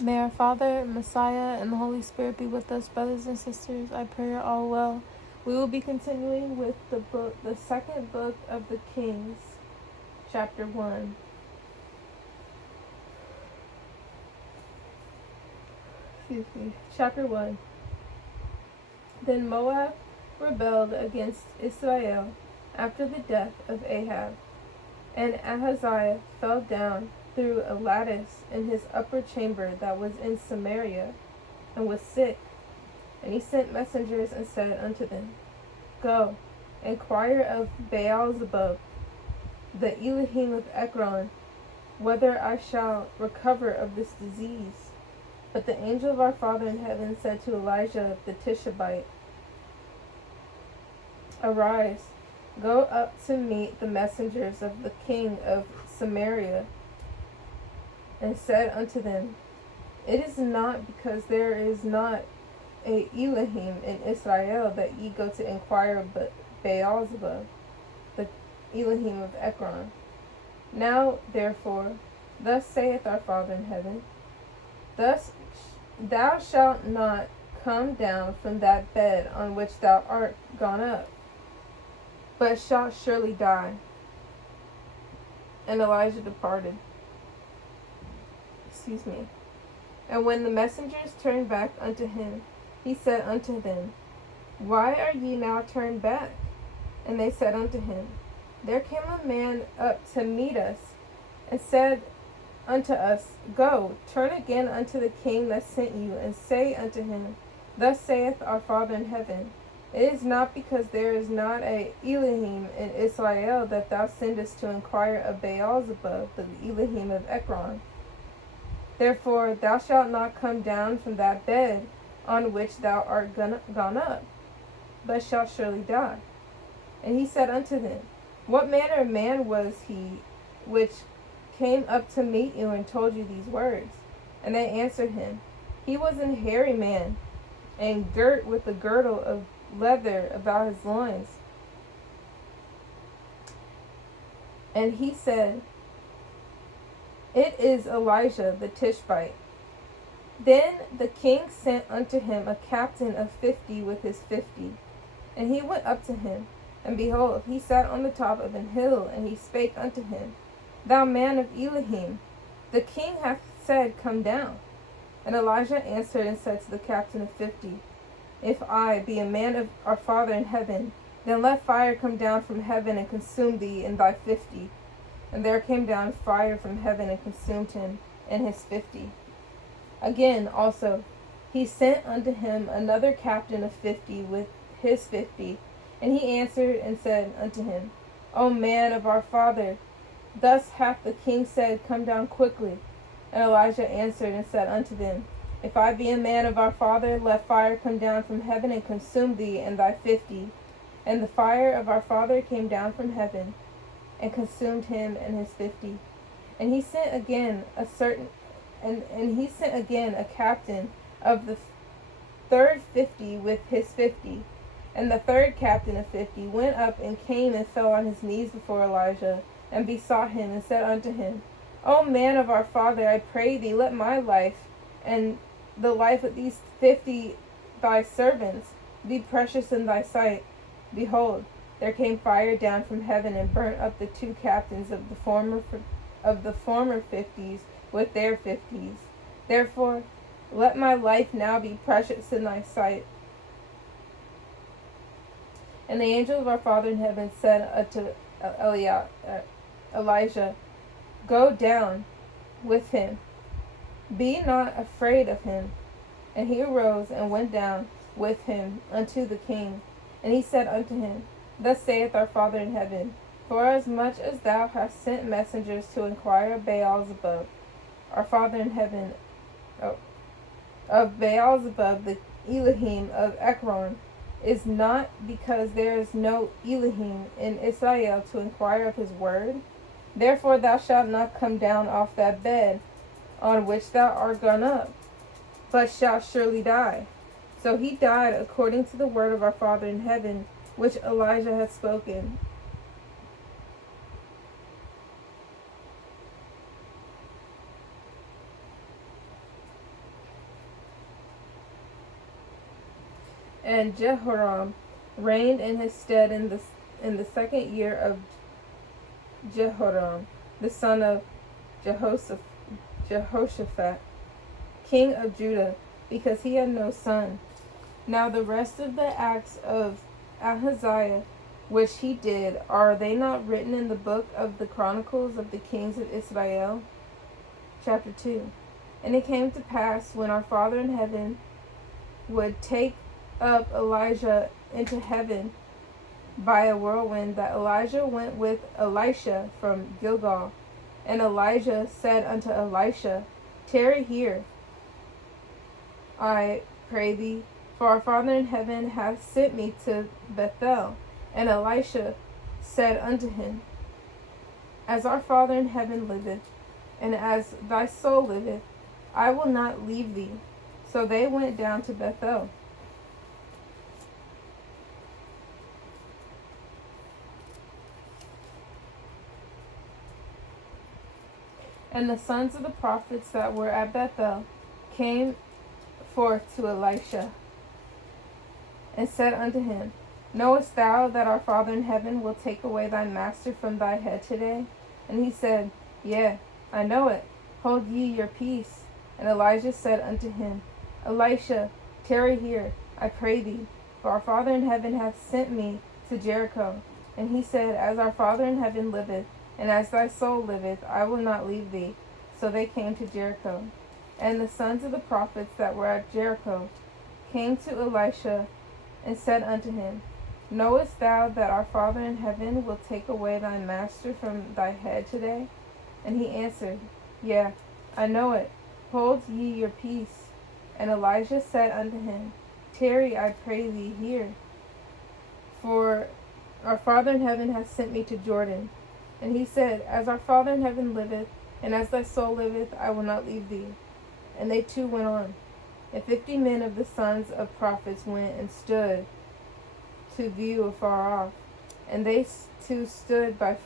May our Father, Messiah, and the Holy Spirit be with us, brothers and sisters. I pray you're all well. We will be continuing with the second book of the Kings, chapter 1. Chapter 1. Then Moab rebelled against Israel after the death of Ahab, and Ahaziah fell down through a lattice in his upper chamber that was in Samaria, and was sick. And he sent messengers and said unto them, Go, inquire of Baal-zebub, the Elohim of Ekron, whether I shall recover of this disease. But the angel of our Father in heaven said to Elijah the Tishbite, Arise, go up to meet the messengers of the king of Samaria, and said unto them, It is not because there is not a Elohim in Israel that ye go to inquire but Baal-zebub, the Elohim of Ekron. Now, therefore, thus saith our Father in heaven, thou shalt not come down from that bed on which thou art gone up, but shalt surely die. And Elijah departed. And when the messengers turned back unto him, he said unto them, Why are ye now turned back? And they said unto him, There came a man up to meet us, and said unto us, Go, turn again unto the king that sent you, and say unto him, Thus saith our Father in heaven, It is not because there is not a Elohim in Israel that thou sendest to inquire of Baal-zebub, the Elohim of Ekron. Therefore thou shalt not come down from that bed on which thou art gone up, but shalt surely die. And he said unto them, What manner of man was he which came up to meet you and told you these words? And they answered him, He was an hairy man, and girt with a girdle of leather about his loins. And he said, It is Elijah the Tishbite. Then the king sent unto him a captain of 50 with his 50. And he went up to him, and behold, he sat on the top of an hill, and he spake unto him, Thou man of Elohim, the king hath said, Come down. And Elijah answered and said to the captain of 50, If I be a man of our Father in heaven, then let fire come down from heaven and consume thee and thy 50. And there came down fire from heaven and consumed him and his 50. Again also he sent unto him another captain of 50 with his 50. And he answered and said unto him, O man of our Father, thus hath the king said, Come down quickly. And Elijah answered and said unto them, If I be a man of our Father, let fire come down from heaven and consume thee and thy 50. And the fire of our Father came down from heaven and consumed him and his 50. And he sent again a captain of the third 50 with his 50. And the third captain of 50 went up and came and fell on his knees before Elijah, and besought him, and said unto him, O man of our Father, I pray thee, let my life and the life of these 50 thy servants be precious in thy sight. Behold, there came fire down from heaven and burnt up the two captains of the former 50s with their 50s. Therefore, let my life now be precious in thy sight. And the angel of our Father in heaven said unto Elijah, Go down with him, be not afraid of him. And he arose and went down with him unto the king. And he said unto him, Thus saith our Father in heaven, Forasmuch as thou hast sent messengers to inquire of Baal-zebub, our Father in heaven, of Baal-zebub, the Elohim of Ekron, is not because there is no Elohim in Israel to inquire of his word? Therefore thou shalt not come down off that bed on which thou art gone up, but shalt surely die. So he died according to the word of our Father in heaven, which Elijah had spoken. And Jehoram reigned in his stead in the 2nd year of Jehoram, the son of Jehoshaphat, king of Judah, because he had no son. Now the rest of the acts of Ahaziah, which he did, are they not written in the book of the Chronicles of the kings of Israel? Chapter 2. And it came to pass, when our Father in heaven would take up Elijah into heaven by a whirlwind, that Elijah went with Elisha from Gilgal. And Elijah said unto Elisha, Tarry here, I pray thee, for our Father in heaven hath sent me to Bethel. And Elisha said unto him, As our Father in heaven liveth, and as thy soul liveth, I will not leave thee. So they went down to Bethel. And the sons of the prophets that were at Bethel came forth to Elisha, and said unto him, Knowest thou that our Father in heaven will take away thy master from thy head today? And he said, Yea, I know it. Hold ye your peace. And Elijah said unto him, Elisha, tarry here, I pray thee, for our Father in heaven hath sent me to Jericho. And he said, As our Father in heaven liveth, and as thy soul liveth, I will not leave thee. So they came to Jericho. And the sons of the prophets that were at Jericho came to Elisha, and said unto him, Knowest thou that our Father in heaven will take away thy master from thy head today? And he answered, Yea, I know it. Hold ye your peace. And Elijah said unto him, Tarry, I pray thee, here, for our Father in heaven hath sent me to Jordan. And he said, As our Father in heaven liveth, and as thy soul liveth, I will not leave thee. And they two went on. And 50 men of the sons of prophets went and stood to view afar off. And they two stood by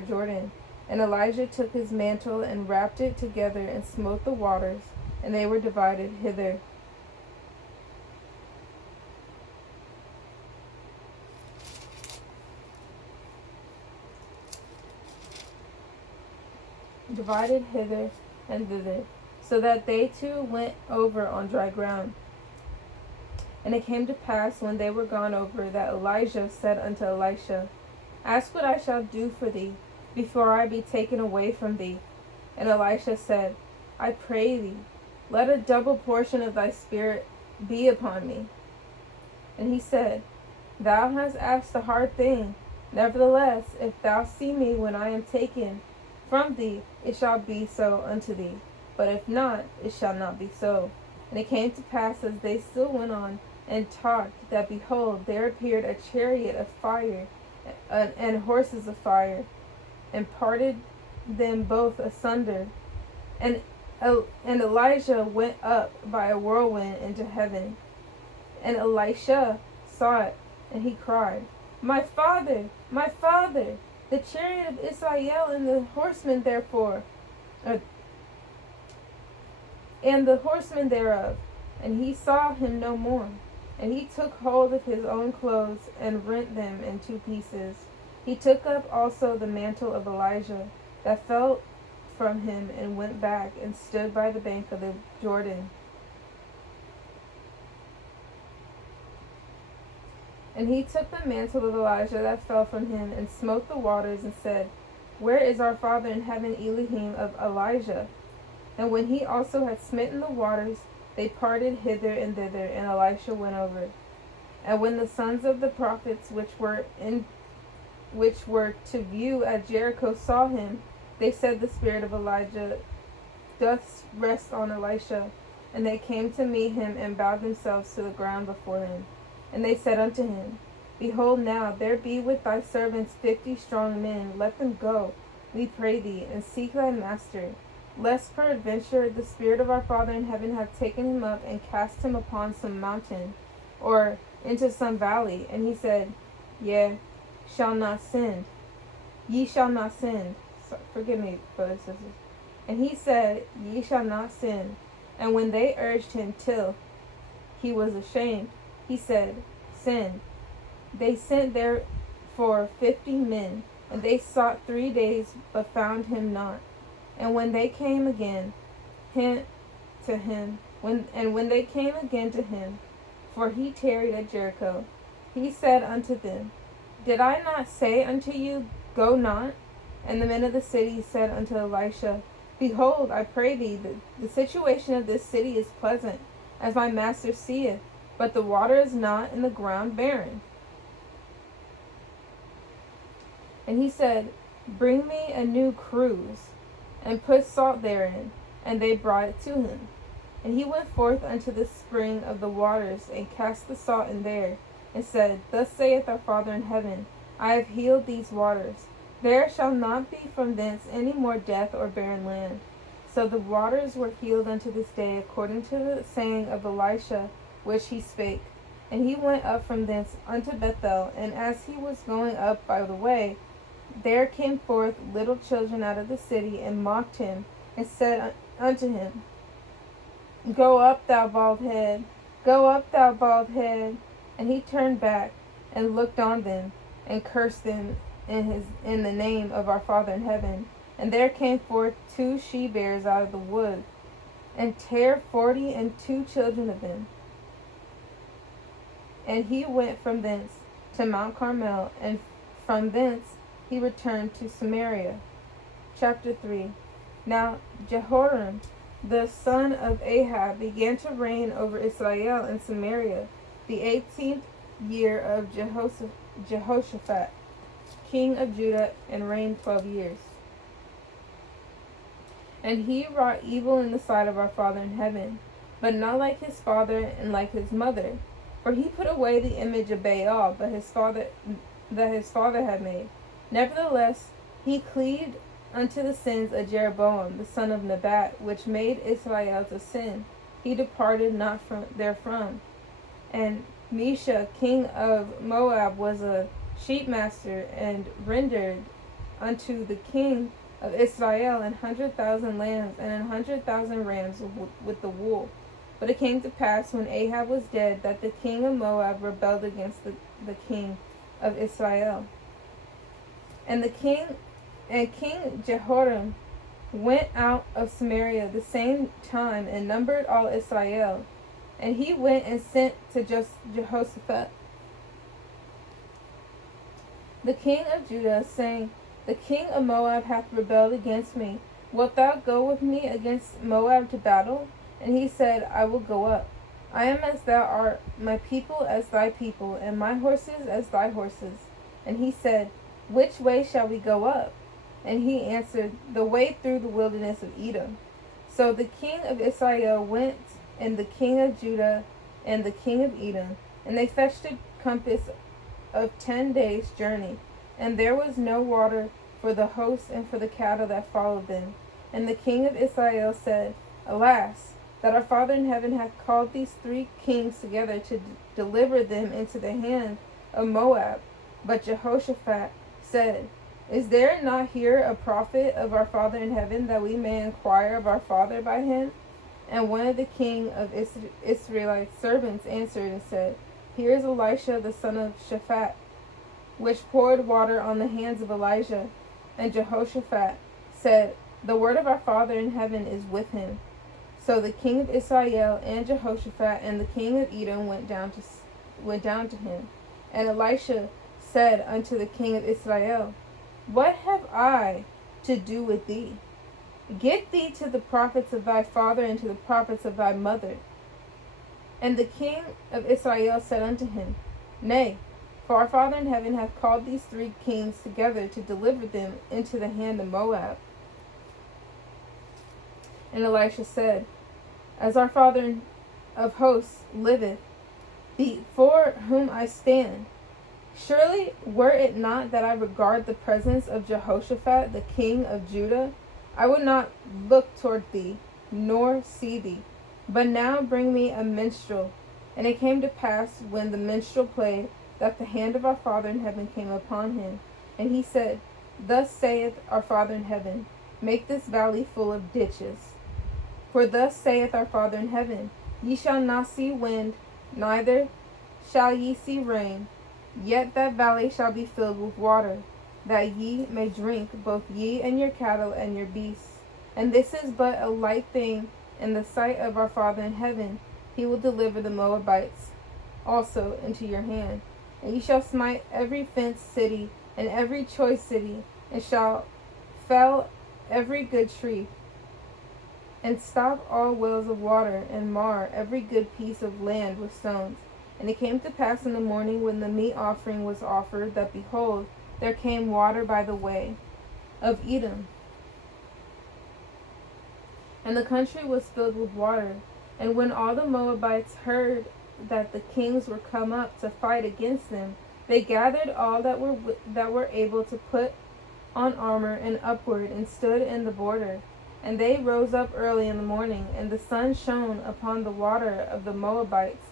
Jordan. And Elijah took his mantle and wrapped it together and smote the waters, and they were divided hither. Divided hither and thither, so that they two went over on dry ground. And it came to pass, when they were gone over, that Elijah said unto Elisha, Ask what I shall do for thee, before I be taken away from thee. And Elisha said, I pray thee, let a double portion of thy spirit be upon me. And he said, Thou hast asked a hard thing. Nevertheless, if thou see me when I am taken from thee, it shall be so unto thee. But if not, it shall not be so. And it came to pass, as they still went on and talked, that behold, there appeared a chariot of fire and horses of fire, and parted them both asunder. And Elijah went up by a whirlwind into heaven. And Elisha saw it, and he cried, My father, the chariot of Israel and the horsemen thereof. And he saw him no more. And he took hold of his own clothes, and rent them in two pieces. He took up also the mantle of Elijah that fell from him, and went back, and stood by the bank of the Jordan. And he took the mantle of Elijah that fell from him, and smote the waters, and said, Where is our Father in heaven Elohim of Elijah? And when he also had smitten the waters, they parted hither and thither, and Elisha went over. And when the sons of the prophets which were to view at Jericho saw him, they said, The spirit of Elijah doth rest on Elisha. And they came to meet him, and bowed themselves to the ground before him. And they said unto him, Behold now, there be with thy servants 50 strong men. Let them go, we pray thee, and seek thy master, lest peradventure the spirit of our Father in heaven have taken him up, and cast him upon some mountain, or into some valley. And he said, Ye shall not sin. Forgive me, brothers and sisters. And he said, Ye shall not sin. And when they urged him till he was ashamed, he said, Send. They sent therefore 50 men, and they sought 3 days, but found him not. And when they came again to him, when they came again to him, for he tarried at Jericho, he said unto them, Did I not say unto you, Go not? And the men of the city said unto Elisha, Behold, I pray thee, the situation of this city is pleasant, as my master seeth, but the water is not, and the ground barren. And he said, Bring me a new cruse, and put salt therein. And they brought it to him. And he went forth unto the spring of the waters, and cast the salt in there, and said, Thus saith our Father in heaven, I have healed these waters. There shall not be from thence any more death or barren land. So the waters were healed unto this day, according to the saying of Elisha, which he spake. And he went up from thence unto Bethel, and as he was going up by the way, there came forth little children out of the city, and mocked him, and said unto him, Go up, thou bald head, go up, thou bald head. And he turned back, and looked on them, and cursed them in the name of our Father in heaven. And there came forth 2 she-bears out of the wood, and tare 42 children of them. And he went from thence to Mount Carmel, and from thence he returned to Samaria. Chapter 3. Now Jehoram, the son of Ahab, began to reign over Israel in Samaria, the 18th year of Jehoshaphat, king of Judah, and reigned 12 years. And he wrought evil in the sight of our Father in heaven, but not like his father and like his mother. For he put away the image of Baal, that his father had made. Nevertheless, he cleaved unto the sins of Jeroboam, the son of Nebat, which made Israel to sin. He departed not therefrom. And Mesha, king of Moab, was a sheepmaster, and rendered unto the king of Israel 100,000 lambs and 100,000 rams with the wool. But it came to pass, when Ahab was dead, that the king of Moab rebelled against the king of Israel. And King Jehoram went out of Samaria the same time, and numbered all Israel. And he went and sent to Jehoshaphat, the king of Judah, saying, The king of Moab hath rebelled against me. Wilt thou go with me against Moab to battle? And he said, I will go up. I am as thou art, my people as thy people, and my horses as thy horses. And he said, Which way shall we go up? And he answered, The way through the wilderness of Edom. So the king of Israel went, and the king of Judah, and the king of Edom, and they fetched a compass of 10 days' journey. And there was no water for the host and for the cattle that followed them. And the king of Israel said, Alas, that our Father in heaven hath called these 3 kings together to deliver them into the hand of Moab. But Jehoshaphat said, Is there not here a prophet of our Father in heaven, that we may inquire of our Father by him? And one of the king of Israelite servants answered and said, Here is Elisha the son of Shaphat, which poured water on the hands of Elijah. And Jehoshaphat said, The word of our Father in heaven is with him. So the king of Israel and Jehoshaphat and the king of Edom went down to him. And Elisha said unto the king of Israel, What have I to do with thee? Get thee to the prophets of thy father and to the prophets of thy mother. And the king of Israel said unto him, Nay, for our Father in heaven hath called these 3 kings together to deliver them into the hand of Moab. And Elisha said, As our Father of hosts liveth, before whom I stand, surely were it not that I regard the presence of Jehoshaphat the king of Judah, I would not look toward thee, nor see thee. But now bring me a minstrel. And it came to pass, when the minstrel played, that the hand of our Father in heaven came upon him. And he said, Thus saith our Father in heaven, Make this valley full of ditches. For thus saith our Father in heaven, Ye shall not see wind, neither shall ye see rain, yet that valley shall be filled with water, that ye may drink, both ye and your cattle and your beasts. And this is but a light thing in the sight of our Father in heaven. He will deliver the Moabites also into your hand. And ye shall smite every fenced city and every choice city, and shall fell every good tree, and stop all wells of water, and mar every good piece of land with stones. And it came to pass in the morning, when the meat offering was offered, that behold, there came water by the way of Edom, and the country was filled with water. And when all the Moabites heard that the kings were come up to fight against them, they gathered all that were able to put on armor and upward, and stood in the border. And they rose up early in the morning, and the sun shone upon the water of the Moabites.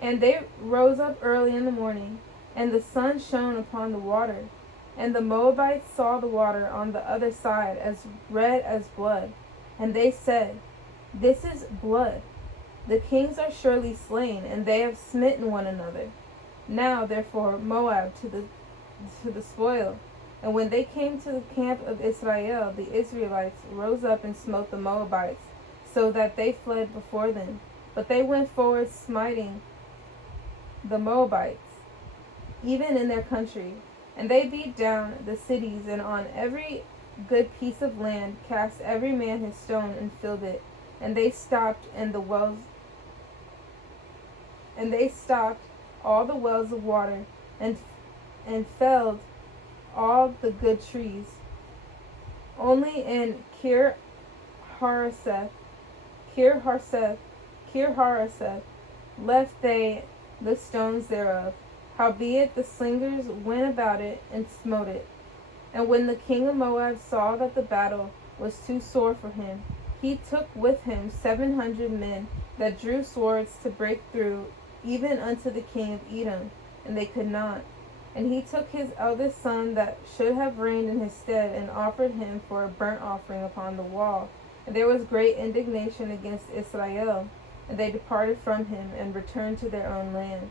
And they rose up early in the morning, and the sun shone upon the water. And the Moabites saw the water on the other side as red as blood. And they said, This is blood. The kings are surely slain, and they have smitten one another. Now therefore Moab to the spoil. And when they came to the camp of Israel, the Israelites rose up and smote the Moabites, so that they fled before them. But they went forward, smiting the Moabites, even in their country. And they beat down the cities, and on every good piece of land cast every man his stone, and filled it. And they stopped all the wells of water, and felled all the good trees. Only in Kir Hareseth left they the stones thereof. Howbeit the slingers went about it and smote it. And when the king of Moab saw that the battle was too sore for him, he took with him 700 men that drew swords to break through, even unto the king of Edom, and they could not. And he took his eldest son that should have reigned in his stead, and offered him for a burnt offering upon the wall. And there was great indignation against Israel, and they departed from him, and returned to their own land.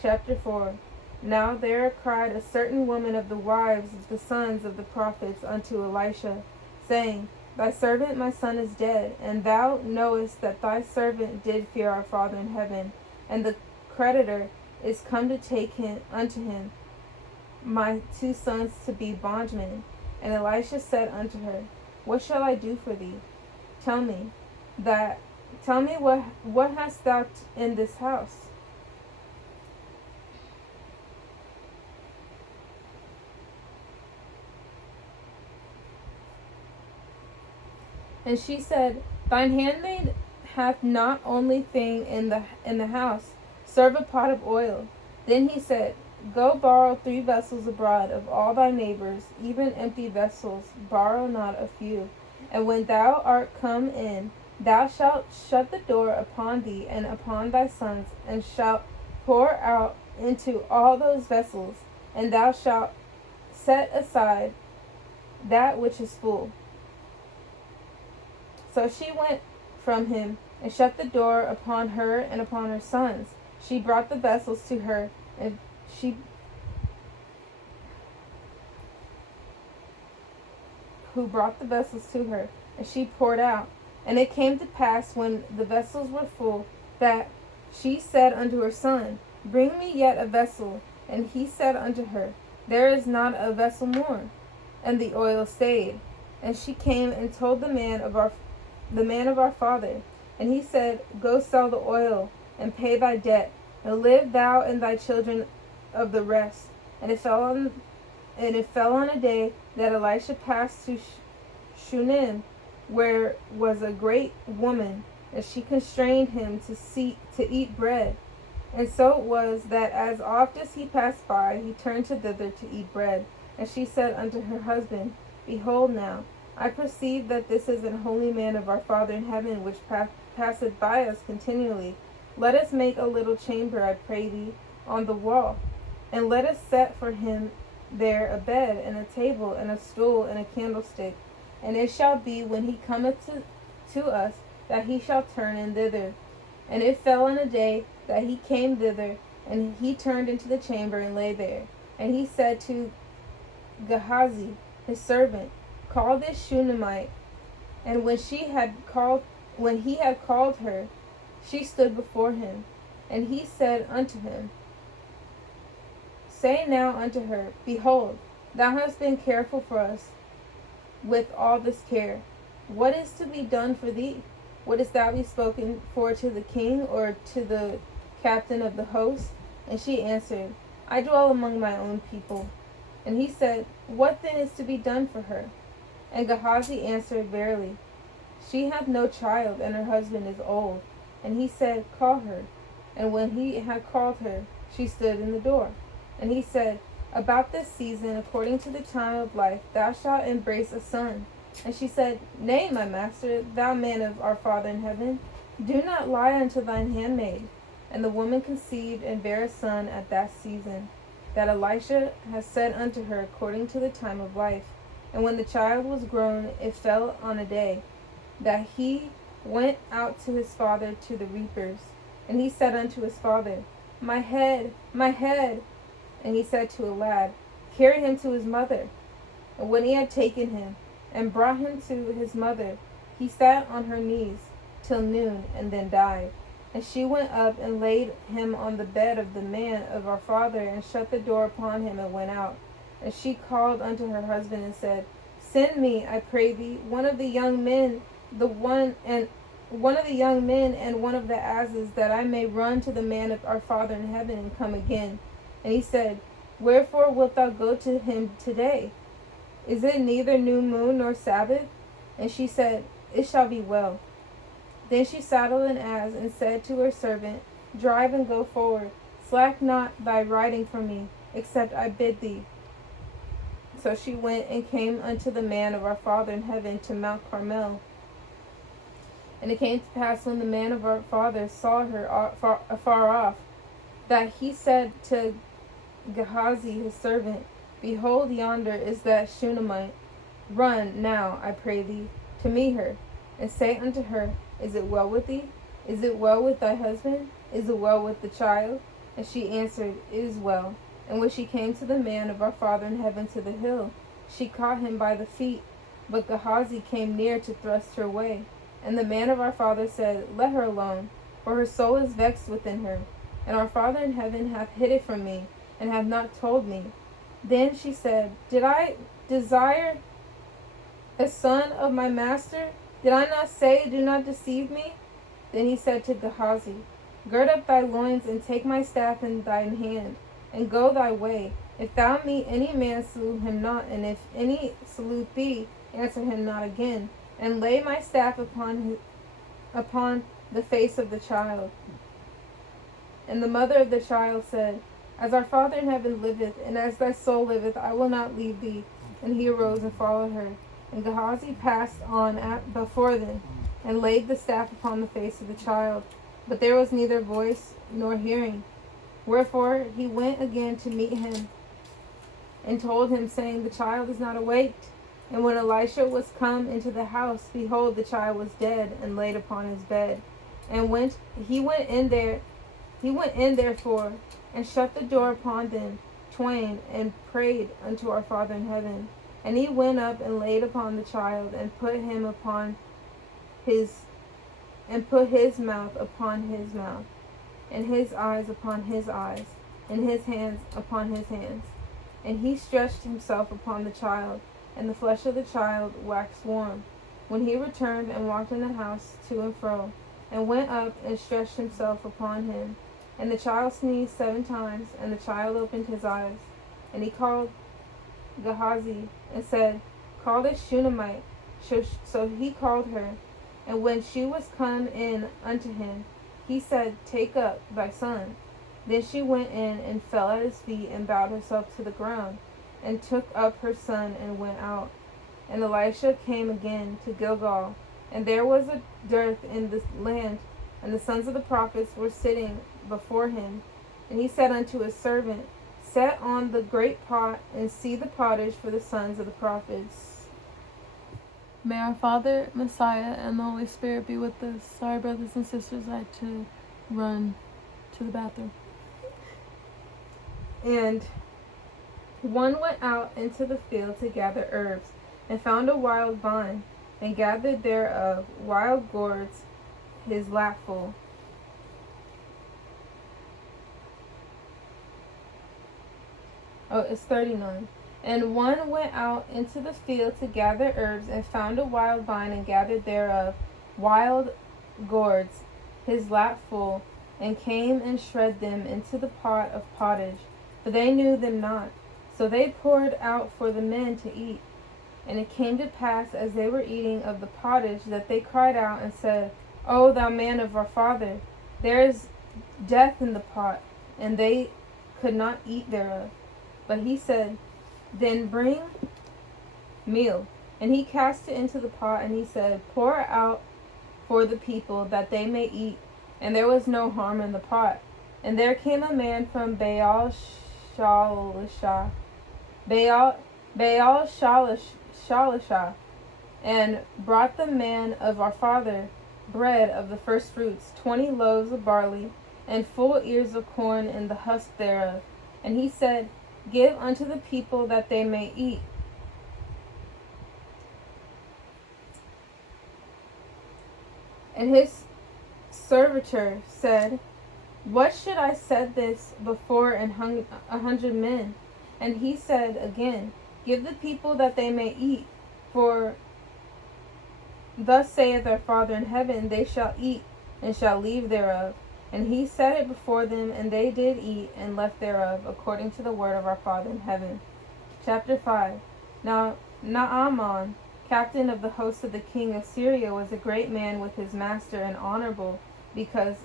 Chapter 4. Now there cried a certain woman of the wives of the sons of the prophets unto Elisha, saying, Thy servant my son is dead, and thou knowest that thy servant did fear our Father in heaven, and the creditor is come to take him unto him my 2 sons to be bondmen. And Elisha said unto her, What shall I do for thee? Tell me what hast thou in this house? And she said, Thine handmaid hath not only thing in the house, serve a pot of oil. Then he said, Go borrow 3 vessels abroad of all thy neighbors, even empty vessels, borrow not a few. And when thou art come in, thou shalt shut the door upon thee and upon thy sons, and shalt pour out into all those vessels, and thou shalt set aside that which is full. So she went from him, and shut the door upon her and upon her sons. She brought the vessels to her, and she brought the vessels to her, and she poured out. And it came to pass, when the vessels were full, that she said unto her son, Bring me yet a vessel. And he said unto her, There is not a vessel more. And the oil stayed. And she came and told the man of our father. And he said, Go sell the oil, and pay thy debt, and live thou and thy children of the rest. And it fell on a day that Elisha passed to Shunem, where was a great woman, and she constrained him to eat bread. And so it was, that as oft as he passed by, he turned to thither to eat bread. And she said unto her husband, Behold now, I perceive that this is an holy man of our Father in heaven, which passeth by us continually. Let us make a little chamber, I pray thee, on the wall, and let us set for him there a bed, and a table, and a stool, and a candlestick. And it shall be, when he cometh to us, that he shall turn in thither. And it fell on a day that he came thither, and he turned into the chamber and lay there. And he said to Gehazi, his servant, call this Shunammite. And when he had called her, she stood before him. And he said unto him, say now unto her, behold, thou hast been careful for us with all this care. What is to be done for thee? Wouldst thou be spoken for to the king, or to the captain of the host? And she answered, I dwell among my own people. And he said, what then is to be done for her? And Gehazi answered, verily, she hath no child, and her husband is old. And he said, call her. And when he had called her, she stood in the door. And he said, about this season, according to the time of life, thou shalt embrace a son. And she said, nay, my master, thou man of our Father in heaven, do not lie unto thine handmaid. And the woman conceived and bare a son at that season, that Elisha has said unto her according to the time of life. And when the child was grown, it fell on a day, that he went out to his father to the reapers. And he said unto his father, my head, my head. And he said to a lad, carry him to his mother. And when he had taken him, and brought him to his mother, he sat on her knees till noon, and then died. And she went up and laid him on the bed of the man of our father, and shut the door upon him, and went out. And she called unto her husband, and said, send me, I pray thee, one of the young men, and one of the asses, that I may run to the man of our Father in heaven, and come again. And he said, wherefore wilt thou go to him today? Is it neither new moon nor Sabbath? And she said, it shall be well. Then she saddled an ass, and said to her servant, drive and go forward. Slack not thy riding from me, except I bid thee. So she went and came unto the man of our Father in heaven to Mount Carmel. And it came to pass, when the man of our father saw her afar off, that he said to Gehazi his servant, behold, yonder is that Shunammite. Run now, I pray thee, to meet her, and say unto her, is it well with thee? Is it well with thy husband? Is it well with the child? And she answered, it is well. And when she came to the man of our Father in heaven to the hill, she caught him by the feet. But Gehazi came near to thrust her away. And the man of our father said, let her alone, for her soul is vexed within her. And our Father in heaven hath hid it from me, and hath not told me. Then she said, did I desire a son of my master? Did I not say, do not deceive me? Then he said to Gehazi, gird up thy loins, and take my staff in thine hand, and go thy way. If thou meet any man, salute him not, and if any salute thee, answer him not again. And lay my staff upon the face of the child. And the mother of the child said, as our Father in heaven liveth, and as thy soul liveth, I will not leave thee. And he arose and followed her. And Gehazi passed on before them, and laid the staff upon the face of the child. But there was neither voice nor hearing. Wherefore he went again to meet him, and told him, saying, the child is not awaked. And when Elisha was come into the house, behold, the child was dead, and laid upon his bed. And he went in therefore, and shut the door upon them twain, and prayed unto our Father in heaven. And he went up and laid upon the child, and put his mouth upon his mouth, and his eyes upon his eyes, and his hands upon his hands. And he stretched himself upon the child, and the flesh of the child waxed warm. When he returned and walked in the house to and fro, and went up and stretched himself upon him, and the child sneezed 7 times, and the child opened his eyes. And he called Gehazi, and said, call this Shunammite. So he called her. And when she was come in unto him, he said, take up thy son. Then she went in, and fell at his feet, and bowed herself to the ground, and took up her son, and went out. And Elisha came again to Gilgal, and there was a dearth in the land, and the sons of the prophets were sitting before him. And he said unto his servant, set on the great pot, and see the pottage for the sons of the prophets. May our Father, Messiah, and the Holy Spirit be with us. Sorry, brothers and sisters, I had to run to the bathroom. And one went out into the field to gather herbs, and found a wild vine, and gathered thereof wild gourds his lapful. Oh, it's 39. And one went out into the field to gather herbs, and found a wild vine, and gathered thereof wild gourds his lapful, and came and shred them into the pot of pottage, for they knew them not. So they poured out for the men to eat. And it came to pass, as they were eating of the pottage, that they cried out and said, O thou man of our father, there is death in the pot. And they could not eat thereof. But he said, Then bring meal. And he cast it into the pot, and he said, Pour out for the people, that they may eat. And there was no harm in the pot. And there came a man from Baal Shalishah, and brought the man of our father bread of the first fruits, 20 loaves of barley, and full ears of corn in the husk thereof. And he said, Give unto the people, that they may eat. And his servitor said, What should I set this before 100 men? And he said again, Give the people, that they may eat. For thus saith our Father in heaven, They shall eat, and shall leave thereof. And he set it before them, and they did eat, and left thereof, according to the word of our Father in heaven. Chapter 5. Now Naaman, captain of the host of the king of Syria, was a great man with his master, and honorable, because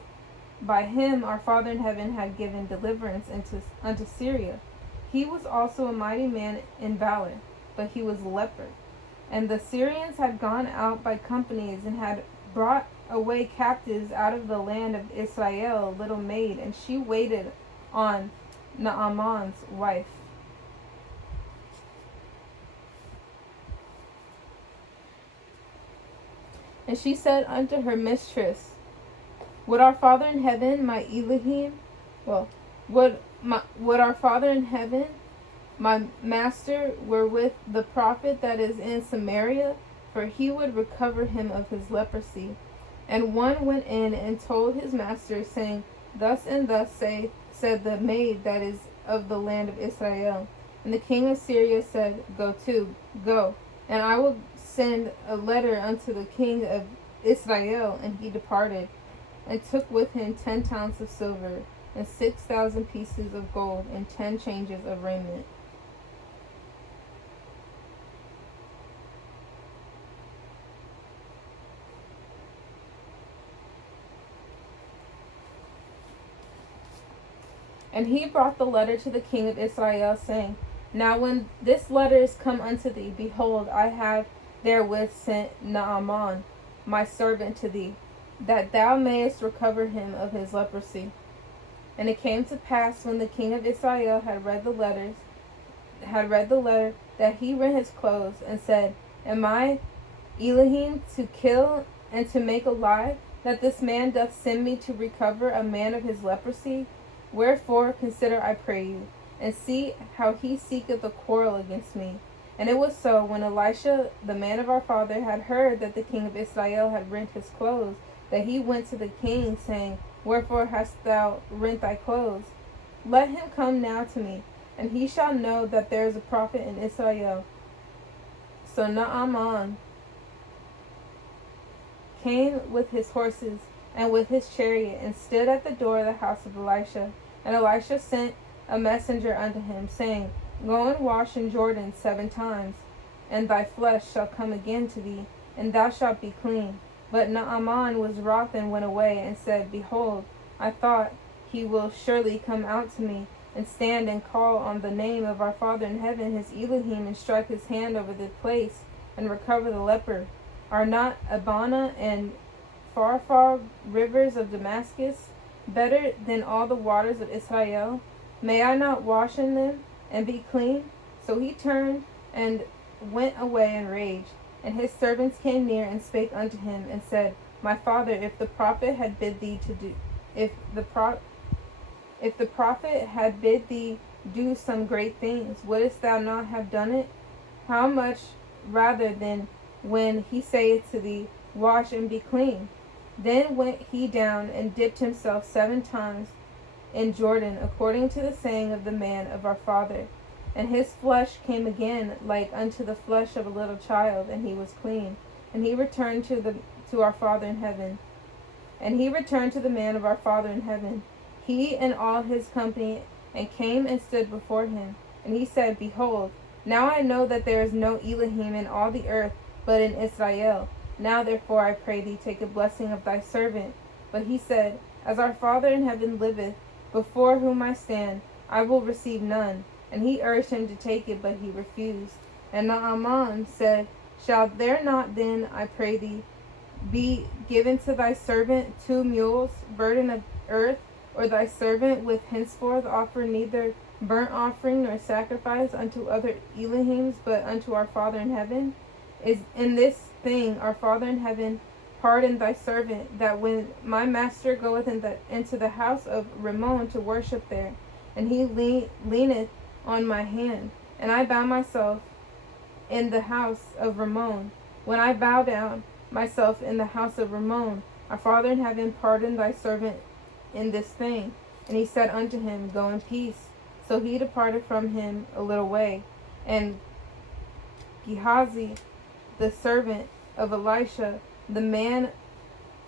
by him our Father in heaven had given deliverance unto Syria. He was also a mighty man in valor, but he was a leper. And the Syrians had gone out by companies, and had brought away captives out of the land of Israel a little maid, and she waited on Naaman's wife. And she said unto her mistress, Would our Father in heaven, my Elohim, would our Father in heaven, my master, were with the prophet that is in Samaria, for he would recover him of his leprosy. And one went in and told his master, saying, Thus and thus said the maid that is of the land of Israel. And the king of Syria said, Go, and I will send a letter unto the king of Israel. And he departed, and took with him 10 talents of silver, and 6,000 pieces of gold, and 10 changes of raiment. And he brought the letter to the king of Israel, saying, Now when this letter is come unto thee, behold, I have therewith sent Naaman, my servant, to thee, that thou mayest recover him of his leprosy. And it came to pass, when the king of Israel had read the letter, that he rent his clothes, and said, Am I Elohim to kill and to make alive, that this man doth send me to recover a man of his leprosy? Wherefore consider, I pray you, and see how he seeketh a quarrel against me. And it was so, when Elisha the man of our father had heard that the king of Israel had rent his clothes, that he went to the king, saying, Wherefore hast thou rent thy clothes? Let him come now to me, and he shall know that there is a prophet in Israel. So Naaman came with his horses and with his chariot, and stood at the door of the house of Elisha. And Elisha sent a messenger unto him, saying, Go and wash in Jordan 7 times, and thy flesh shall come again to thee, and thou shalt be clean. But Naaman was wroth, and went away, and said, Behold, I thought, he will surely come out to me, and stand and call on the name of our Father in heaven, his Elohim, and strike his hand over the place, and recover the leper. Are not Abana and Pharpar, rivers of Damascus, better than all the waters of Israel? May I not wash in them, and be clean? So he turned and went away in rage. And his servants came near and spake unto him, and said, My father, if the prophet had bid thee to do, if the prophet had bid thee do some great things, wouldest thou not have done it? How much rather than when he saith to thee, Wash and be clean? Then went he down and dipped himself 7 times in Jordan, according to the saying of the man of our father. And his flesh came again like unto the flesh of a little child, and he was clean. And he returned to our Father in heaven. And he returned to the man of our Father in heaven, he and all his company, and came and stood before him. And he said, Behold, now I know that there is no Elohim in all the earth but in Israel. Now therefore I pray thee, take a blessing of thy servant. But he said, As our Father in heaven liveth, before whom I stand, I will receive none. And he urged him to take it, but he refused. And Naaman said, Shall there not then, I pray thee, be given to thy servant 2 mules, burden of earth, or thy servant with henceforth offer neither burnt offering nor sacrifice unto other Elohims, but unto our Father in heaven? Is in this thing our Father in heaven pardon thy servant, that when my master goeth into the house of Rimmon to worship there, and he leaneth on my hand, and I bow myself in the house of Rimmon, when I bow down myself in the house of Rimmon, our Father in heaven pardon thy servant in this thing. And he said unto him, Go in peace. So he departed from him a little way. And Gehazi, the servant of Elisha, the man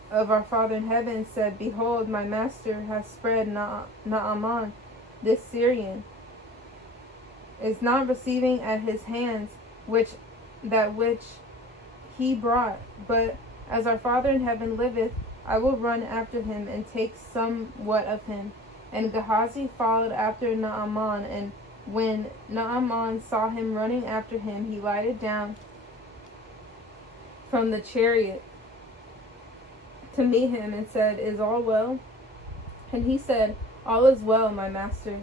of our Father in heaven, said, Behold, my master hath spread Naaman, this Syrian, is not receiving at his hands which he brought. But as our Father in heaven liveth, I will run after him and take somewhat of him. And Gehazi followed after Naaman, and when Naaman saw him running after him, he lighted down from the chariot to meet him and said, Is all well? And he said, All is well, my master.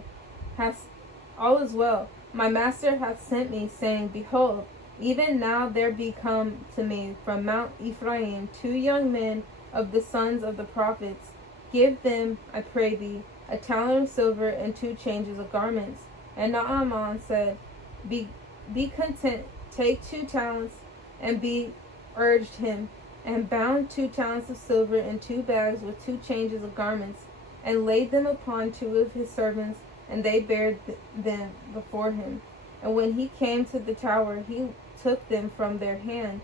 All is well. My master hath sent me, saying, Behold, even now there be come to me from Mount Ephraim 2 young men of the sons of the prophets. Give them, I pray thee, a talent of silver and 2 changes of garments. And Naaman said, Be content, take 2 talents, and be urged him, and bound 2 talents of silver in 2 bags with 2 changes of garments, and laid them upon 2 of his servants, and they bare them before him. And when he came to the tower, he took them from their hand,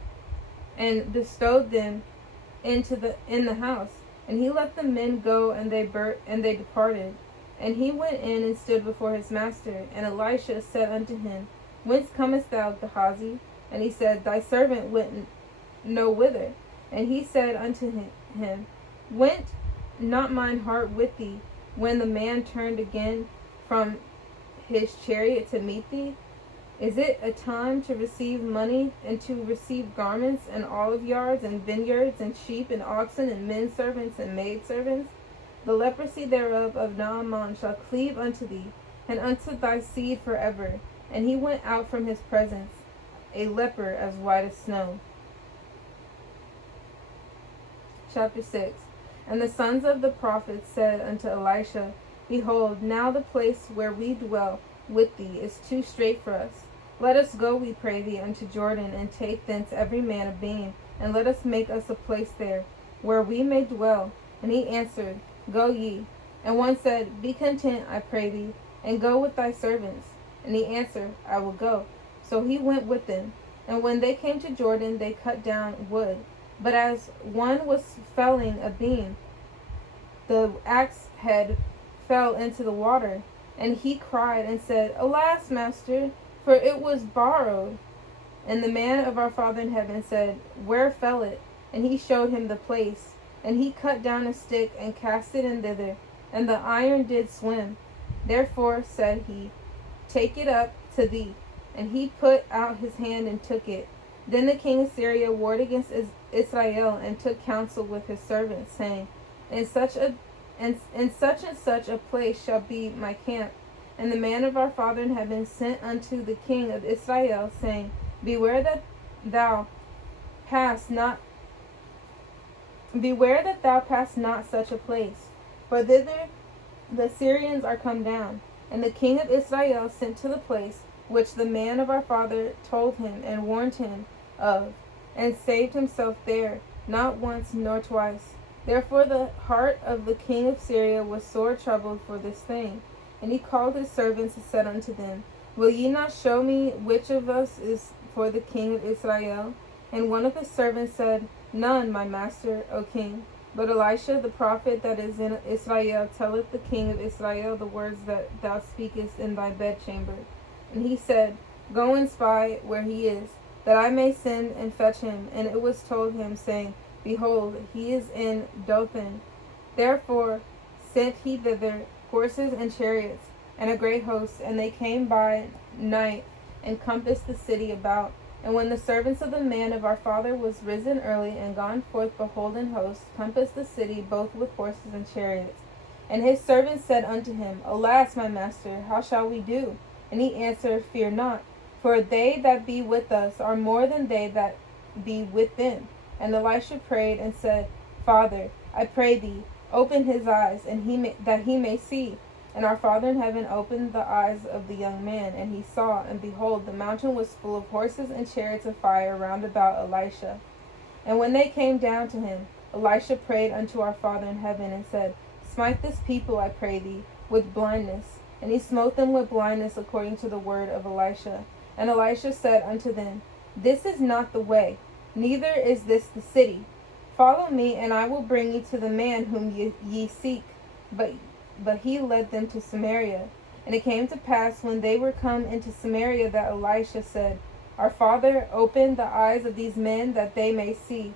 and bestowed them in the house. And he let the men go, and they departed. And he went in and stood before his master. And Elisha said unto him, Whence comest thou, Gehazi? And he said, Thy servant went no whither. And he said unto him, Went not mine heart with thee, when the man turned again from his chariot to meet thee? Is it a time to receive money, and to receive garments, and olive yards, and vineyards, and sheep, and oxen, and men servants, and maid servants? The leprosy thereof of Naaman shall cleave unto thee, and unto thy seed forever. And he went out from his presence, a leper as white as snow. Chapter 6. And the sons of the prophets said unto Elisha, Behold, now the place where we dwell with thee is too strait for us. Let us go, we pray thee, unto Jordan, and take thence every man a beam, and let us make us a place there, where we may dwell. And he answered, Go ye. And one said, Be content, I pray thee, and go with thy servants. And he answered, I will go. So he went with them. And when they came to Jordan, they cut down wood. But as one was felling a beam, the axe head fell into the water. And he cried and said, Alas, master, for it was borrowed. And the man of our Father in heaven said, Where fell it? And he showed him the place. And he cut down a stick and cast it in thither, and the iron did swim. Therefore said he, Take it up to thee. And he put out his hand and took it. Then the king of Syria warred against Israel, and took counsel with his servants, saying, In such and such a place shall be my camp. And the man of our Father in heaven sent unto the king of Israel, saying, Beware that thou pass not beware that thou pass not such a place, for thither the Syrians are come down. And the king of Israel sent to the place which the man of our father told him and warned him of, and saved himself there, not once nor twice. Therefore the heart of the king of Syria was sore troubled for this thing. And he called his servants and said unto them, Will ye not show me which of us is for the king of Israel? And one of his servants said, None, my master, O king. But Elisha the prophet that is in Israel telleth the king of Israel the words that thou speakest in thy bedchamber. And he said, Go and spy where he is, that I may send and fetch him. And it was told him, saying, Behold, he is in Dothan. Therefore sent he thither horses and chariots, and a great host, and they came by night, and compassed the city about. And when the servants of the man of our father was risen early, and gone forth, behold, an host compassed the city, both with horses and chariots. And his servants said unto him, Alas, my master, how shall we do? And he answered, Fear not, for they that be with us are more than they that be with them. And Elisha prayed and said, Father, I pray thee, open his eyes, and that he may see. And our Father in heaven opened the eyes of the young man, and he saw, and behold, the mountain was full of horses and chariots of fire round about Elisha. And when they came down to him, Elisha prayed unto our Father in heaven, and said, Smite this people, I pray thee, with blindness. And he smote them with blindness according to the word of Elisha. And Elisha said unto them, This is not the way, neither is this the city. Follow me, and I will bring you to the man whom ye seek. But he led them to Samaria. And it came to pass, when they were come into Samaria, that Elisha said, Our Father, open the eyes of these men, that they may see.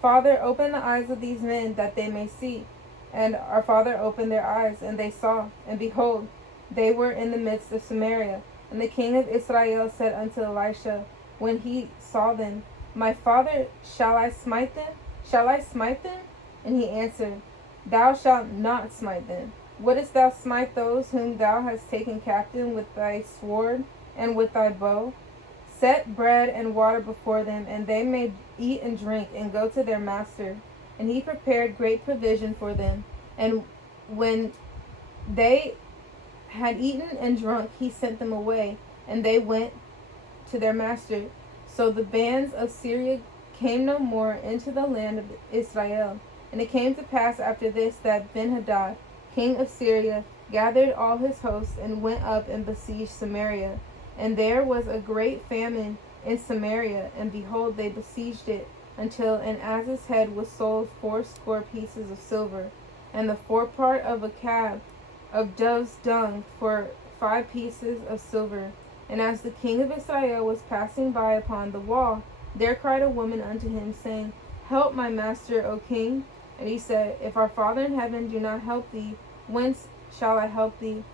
Father, open the eyes of these men, that they may see. And our father opened their eyes, and they saw. And behold, they were in the midst of Samaria. And the king of Israel said unto Elisha, when he saw them, My father, shall I smite them? Shall I smite them? And he answered, Thou shalt not smite them. Wouldest thou smite those whom thou hast taken captive with thy sword and with thy bow? Set bread and water before them, and they may eat and drink, and go to their master. And he prepared great provision for them. And when they had eaten and drunk, he sent them away, and they went to their master. So the bands of Syria came no more into the land of Israel. And it came to pass after this that Benhadad, king of Syria, gathered all his hosts, and went up and besieged Samaria. And there was a great famine in Samaria, and behold, they besieged it, until an ass's head was sold 80 pieces of silver, and the forepart of a cab of dove's dung for 5 pieces of silver. And as the king of Israel was passing by upon the wall, there cried a woman unto him, saying, Help, my master, O king. And he said, If our Father in heaven do not help thee, whence shall I help thee?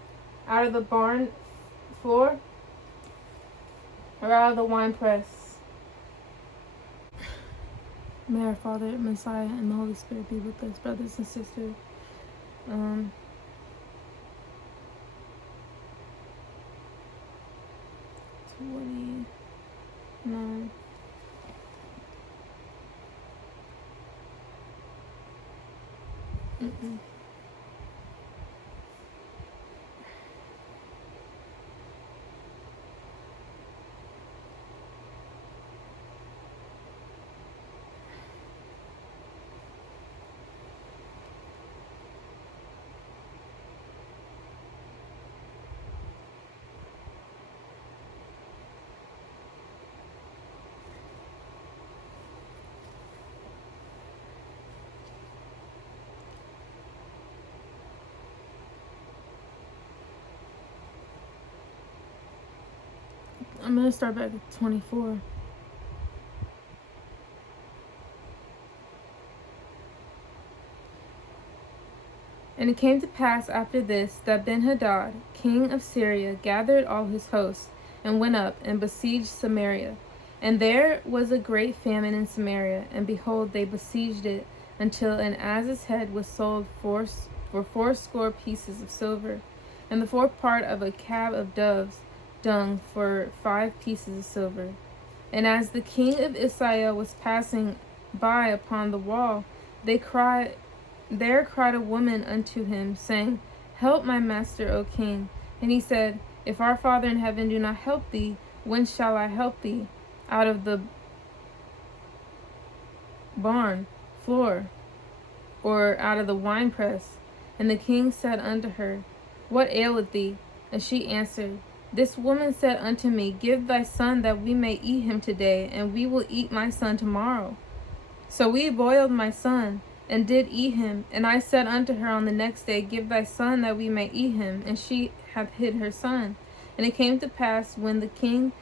Out of the barn floor, or out of the winepress? May our Father, Messiah, and the Holy Spirit be with us, brothers and sisters. 29. I'm going to start back at 24. And it came to pass after this that Benhadad, king of Syria, gathered all his hosts, and went up and besieged Samaria. And there was a great famine in Samaria, and behold, they besieged it, until an ass's head was sold for 80 pieces of silver, and the forepart of a cab of doves dung for 5 pieces of silver. And as the king of Israel was passing by upon the wall, there cried a woman unto him, saying, Help my master, O king. And he said, If our Father in heaven do not help thee, when shall I help thee? Out of the barn floor, or out of the winepress? And the king said unto her, What aileth thee? And she answered, This woman said unto me, Give thy son that we may eat him today, and we will eat my son tomorrow. So we boiled my son, and did eat him. And I said unto her on the next day, Give thy son that we may eat him. And she hath hid her son. And it came to pass, when the king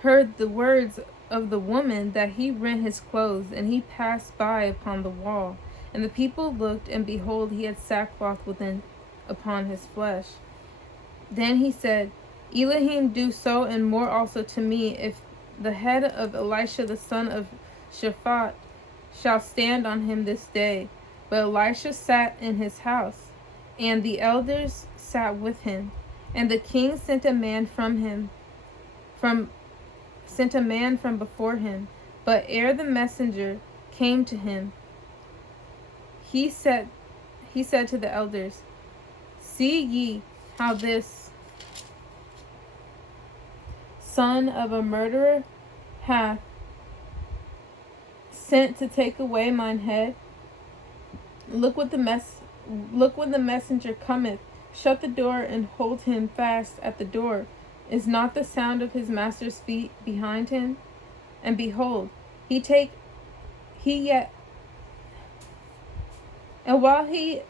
heard the words of the woman, that he rent his clothes, and he passed by upon the wall. And the people looked, and behold, he had sackcloth within upon his flesh. Then he said, Elohim do so and more also to me, if the head of Elisha the son of Shaphat shall stand on him this day. But Elisha sat in his house, and the elders sat with him. And the king sent a man from before him. But ere the messenger came to him, he said to the elders, See ye how this son of a murderer hath sent to take away mine head? Look when the messenger cometh, shut the door and hold him fast at the door. Is not the sound of his master's feet behind him? And behold, while he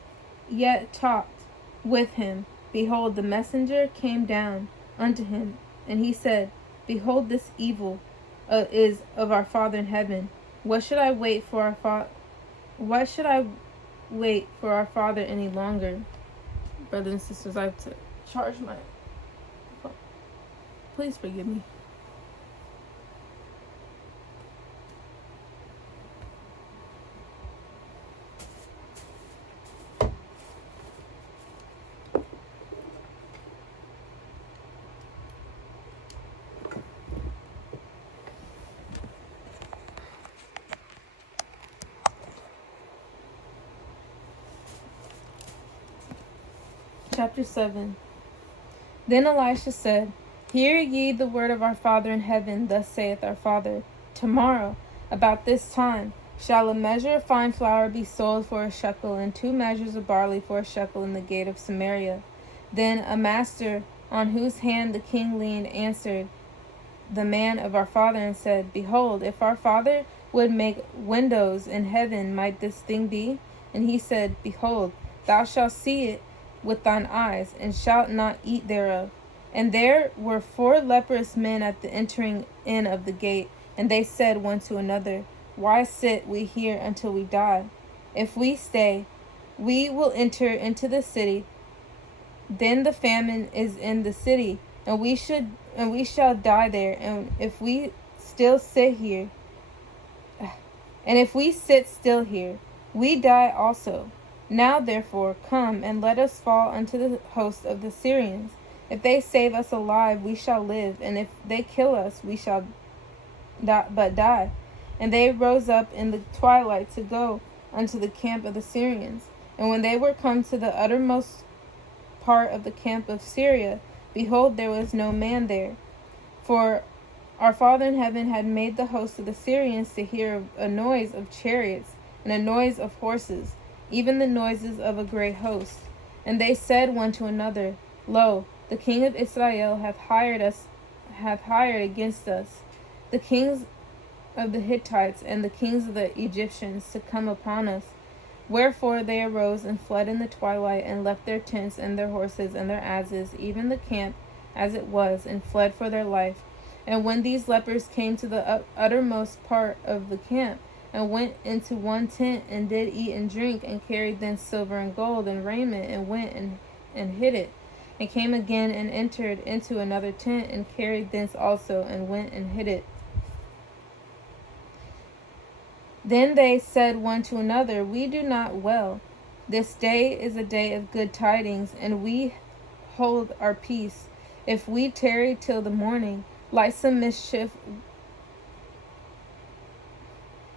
yet talked with him, behold, the messenger came down unto him, and he said, Behold, this evil is of our Father in heaven. What should I wait for our Father any longer? Brothers and sisters, I have to charge my phone. Please forgive me. Chapter 7. Then Elisha said, Hear ye the word of our Father in heaven. Thus saith our Father, Tomorrow, about this time, shall a measure of fine flour be sold for a shekel, and 2 measures of barley for a shekel in the gate of Samaria. Then a master, on whose hand the king leaned, answered the man of our father, and said, Behold, if our father would make windows in heaven, might this thing be? And he said, Behold, thou shalt see it with thine eyes, and shalt not eat thereof. And there were 4 leprous men at the entering in of the gate, and they said one to another, Why sit we here until we die? If we stay, we will enter into the city. Then the famine is in the city, and we shall die there. And if we sit still here, we die also. Now therefore come, and let us fall unto the host of the Syrians. If they save us alive, we shall live, and if they kill us, we shall die. And they rose up in the twilight to go unto the camp of the Syrians. And when they were come to the uttermost part of the camp of Syria, behold, there was no man there. For our Father in heaven had made the host of the Syrians to hear a noise of chariots and a noise of horses, even the noises of a great host. And they said one to another, Lo, the king of Israel hath hired against us the kings of the Hittites and the kings of the Egyptians to come upon us. Wherefore they arose and fled in the twilight, and left their tents and their horses and their asses, even the camp as it was, and fled for their life. And when these lepers came to the uttermost part of the camp, and went into one tent, and did eat and drink, and carried thence silver and gold and raiment, and went and hid it, and came again and entered into another tent, and carried thence also, and went and hid it. Then they said one to another, We do not well. This day is a day of good tidings, and we hold our peace. If we tarry till the morning, light some mischief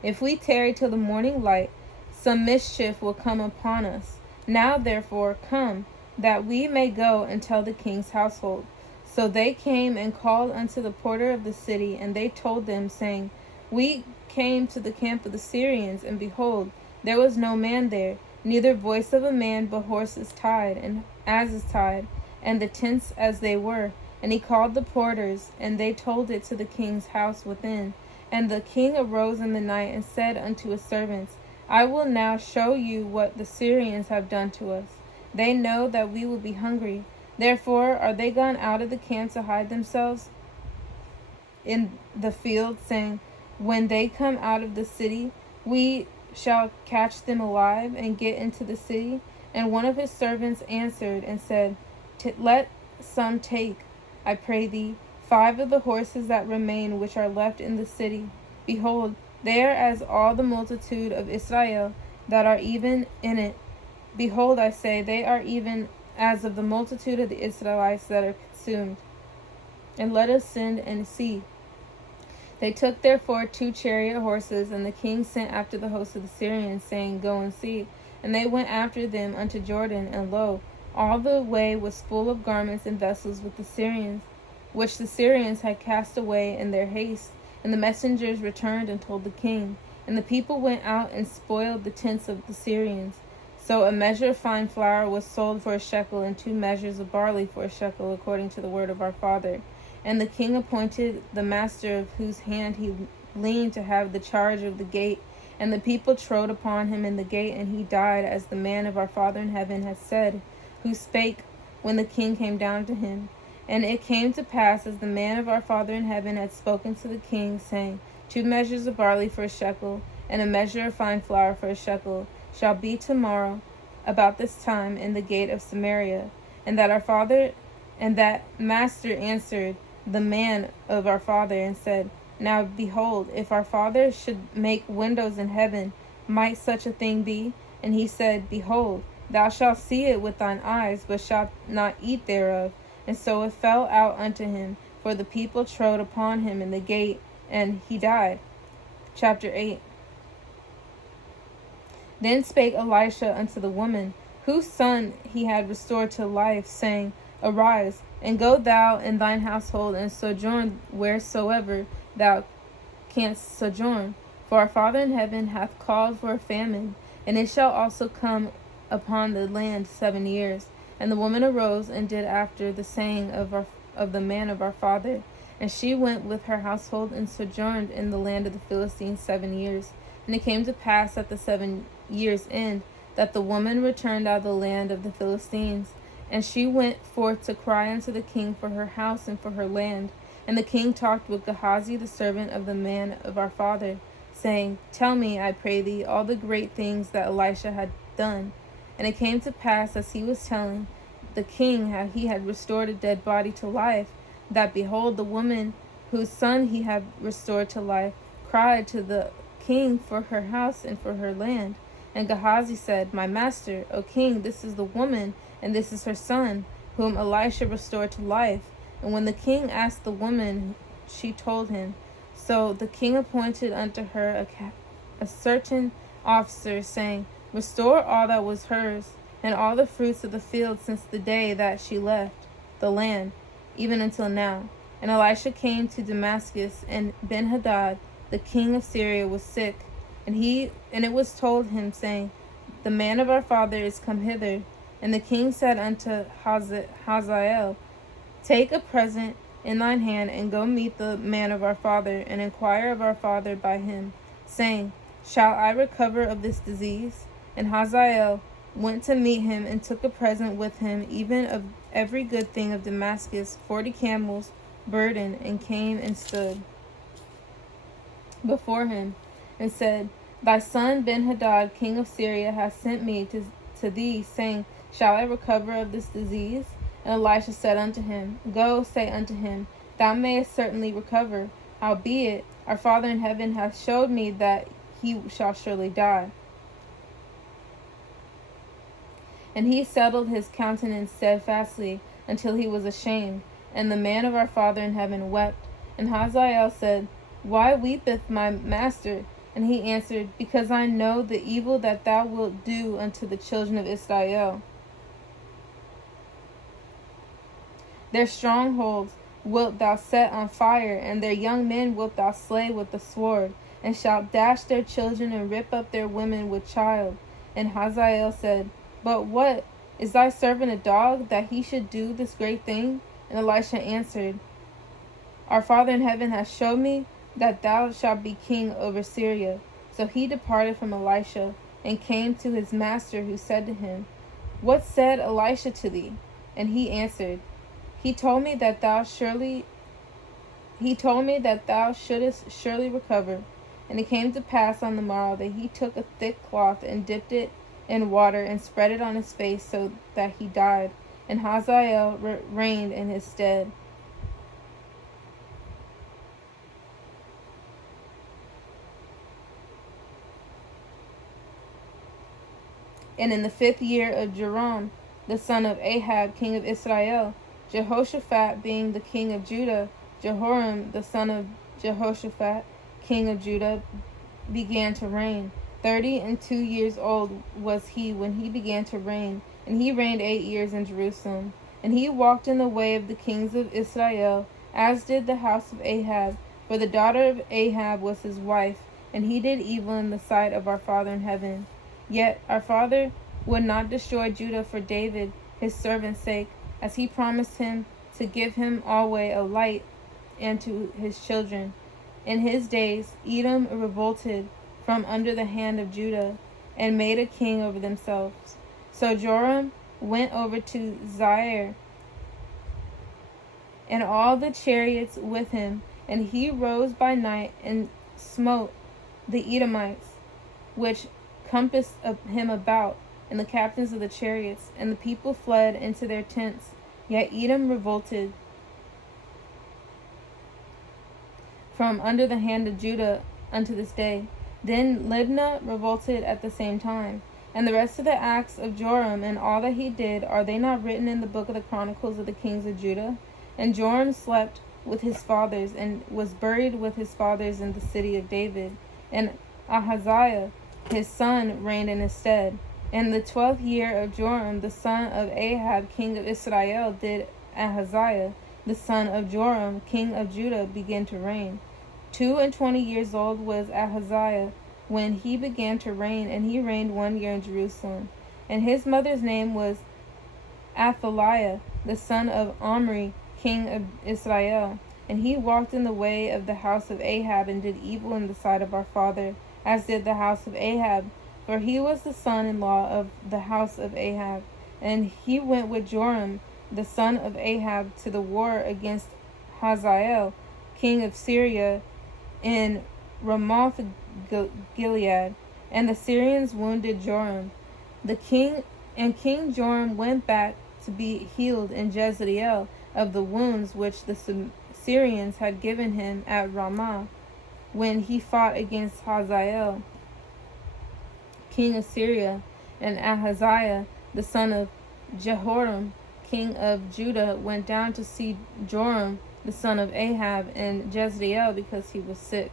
If we tarry till the morning light, some mischief will come upon us. Now therefore come, that we may go and tell the king's household. So they came and called unto the porter of the city, and they told them, saying, We came to the camp of the Syrians, and behold, there was no man there, neither voice of a man, but horses tied, and asses tied, and the tents as they were. And he called the porters, and they told it to the king's house within. And the king arose in the night, and said unto his servants, I will now show you what the Syrians have done to us. They know that we will be hungry. Therefore are they gone out of the camp to hide themselves in the field, saying, When they come out of the city, we shall catch them alive and get into the city. And one of his servants answered and said, Let some take, I pray thee, 5 of the horses that remain which are left in the city. Behold, they are as all the multitude of Israel that are even in it. Behold, I say, they are even as of the multitude of the Israelites that are consumed. And let us send and see. They took therefore 2 chariot horses, and the king sent after the host of the Syrians, saying, Go and see. And they went after them unto Jordan, and lo, all the way was full of garments and vessels with the Syrians, which the Syrians had cast away in their haste. And the messengers returned and told the king. And the people went out and spoiled the tents of the Syrians. So a measure of fine flour was sold for a shekel, and 2 measures of barley for a shekel, according to the word of our father. And the king appointed the master of whose hand he leaned to have the charge of the gate. And the people trode upon him in the gate, and he died, as the man of our Father in heaven had said, who spake when the king came down to him. And it came to pass, as the man of our Father in heaven had spoken to the king, saying, 2 measures of barley for a shekel, and a measure of fine flour for a shekel, shall be tomorrow about this time in the gate of Samaria. And that master answered the man of our father and said, Now behold, if our father should make windows in heaven, might such a thing be? And he said, Behold, thou shalt see it with thine eyes, but shalt not eat thereof. And so it fell out unto him, for the people trode upon him in the gate, and he died. Chapter 8. Then spake Elisha unto the woman, whose son he had restored to life, saying, Arise, and go thou and thine household, and sojourn wheresoever thou canst sojourn. For our Father in heaven hath called for a famine, and it shall also come upon the land 7 years. And the woman arose and did after the saying of the man of our father. And she went with her household and sojourned in the land of the Philistines 7 years. And it came to pass at the 7 years' end that the woman returned out of the land of the Philistines. And she went forth to cry unto the king for her house and for her land. And the king talked with Gehazi the servant of the man of our father, saying, Tell me, I pray thee, all the great things that Elisha had done. And it came to pass, as he was telling the king how he had restored a dead body to life, that behold, the woman whose son he had restored to life cried to the king for her house and for her land. And Gehazi said, My master, O king, this is the woman, and this is her son, whom Elisha restored to life. And when the king asked the woman, she told him. So the king appointed unto her a certain officer, saying, Restore all that was hers, and all the fruits of the field since the day that she left the land, even until now. And Elisha came to Damascus, and Benhadad, the king of Syria, was sick. And it was told him, saying, The man of our father is come hither. And the king said unto Hazael, Take a present in thine hand, and go meet the man of our father, and inquire of our father by him, saying, Shall I recover of this disease? And Hazael went to meet him, and took a present with him, even of every good thing of Damascus, 40 camels burdened, and came and stood before him, and said, Thy son Benhadad, king of Syria, hath sent me to thee, saying, Shall I recover of this disease? And Elisha said unto him, Go, say unto him, Thou mayest certainly recover. Howbeit, our Father in heaven hath showed me that he shall surely die. And he settled his countenance steadfastly until he was ashamed. And the man of our Father in heaven wept. And Hazael said, Why weepeth my master? And he answered, Because I know the evil that thou wilt do unto the children of Israel. Their strongholds wilt thou set on fire, and their young men wilt thou slay with the sword, and shalt dash their children and rip up their women with child. And Hazael said, But what? Is thy servant a dog, that he should do this great thing? And Elisha answered, Our Father in heaven hath showed me that thou shalt be king over Syria. So he departed from Elisha, and came to his master, who said to him, What said Elisha to thee? And he answered, He told me that thou shouldest surely recover. And it came to pass on the morrow that he took a thick cloth and dipped it in water and spread it on his face, so that he died. And Hazael reigned in his stead. And in the 5th year of Joram, the son of Ahab, king of Israel, Jehoshaphat being the king of Judah, Jehoram, the son of Jehoshaphat, king of Judah, began to reign. 32 years old was he when he began to reign, and he reigned 8 years in Jerusalem. And he walked in the way of the kings of Israel, as did the house of Ahab, for the daughter of Ahab was his wife, and he did evil in the sight of our Father in heaven. Yet our father would not destroy Judah for David his servant's sake, as he promised him to give him alway a light and to his children. In his days Edom revolted from under the hand of Judah, and made a king over themselves. So Joram went over to Zair, and all the chariots with him, and he rose by night and smote the Edomites, which compassed him about, and the captains of the chariots, and the people fled into their tents. Yet Edom revolted from under the hand of Judah unto this day. Then Libnah revolted at the same time. And the rest of the acts of Joram and all that he did, are they not written in the book of the Chronicles of the kings of Judah? And Joram slept with his fathers, and was buried with his fathers in the city of David. And Ahaziah his son reigned in his stead. In the 12th year of Joram, the son of Ahab, king of Israel, did Ahaziah, the son of Joram, king of Judah, begin to reign. 22 years old was Ahaziah when he began to reign, and he reigned 1 year in Jerusalem. And his mother's name was Athaliah, the son of Omri, king of Israel. And he walked in the way of the house of Ahab, and did evil in the sight of our father, as did the house of Ahab, for he was the son-in-law of the house of Ahab. And he went with Joram, the son of Ahab, to the war against Hazael, king of Syria, in Ramoth Gilead. And the Syrians wounded Joram. King Joram went back to be healed in Jezreel of the wounds which the Syrians had given him at Ramah, when he fought against Hazael, king of Syria. And Ahaziah, the son of Jehoram, king of Judah, went down to see Joram, the son of Ahab, in Jezreel, because he was sick.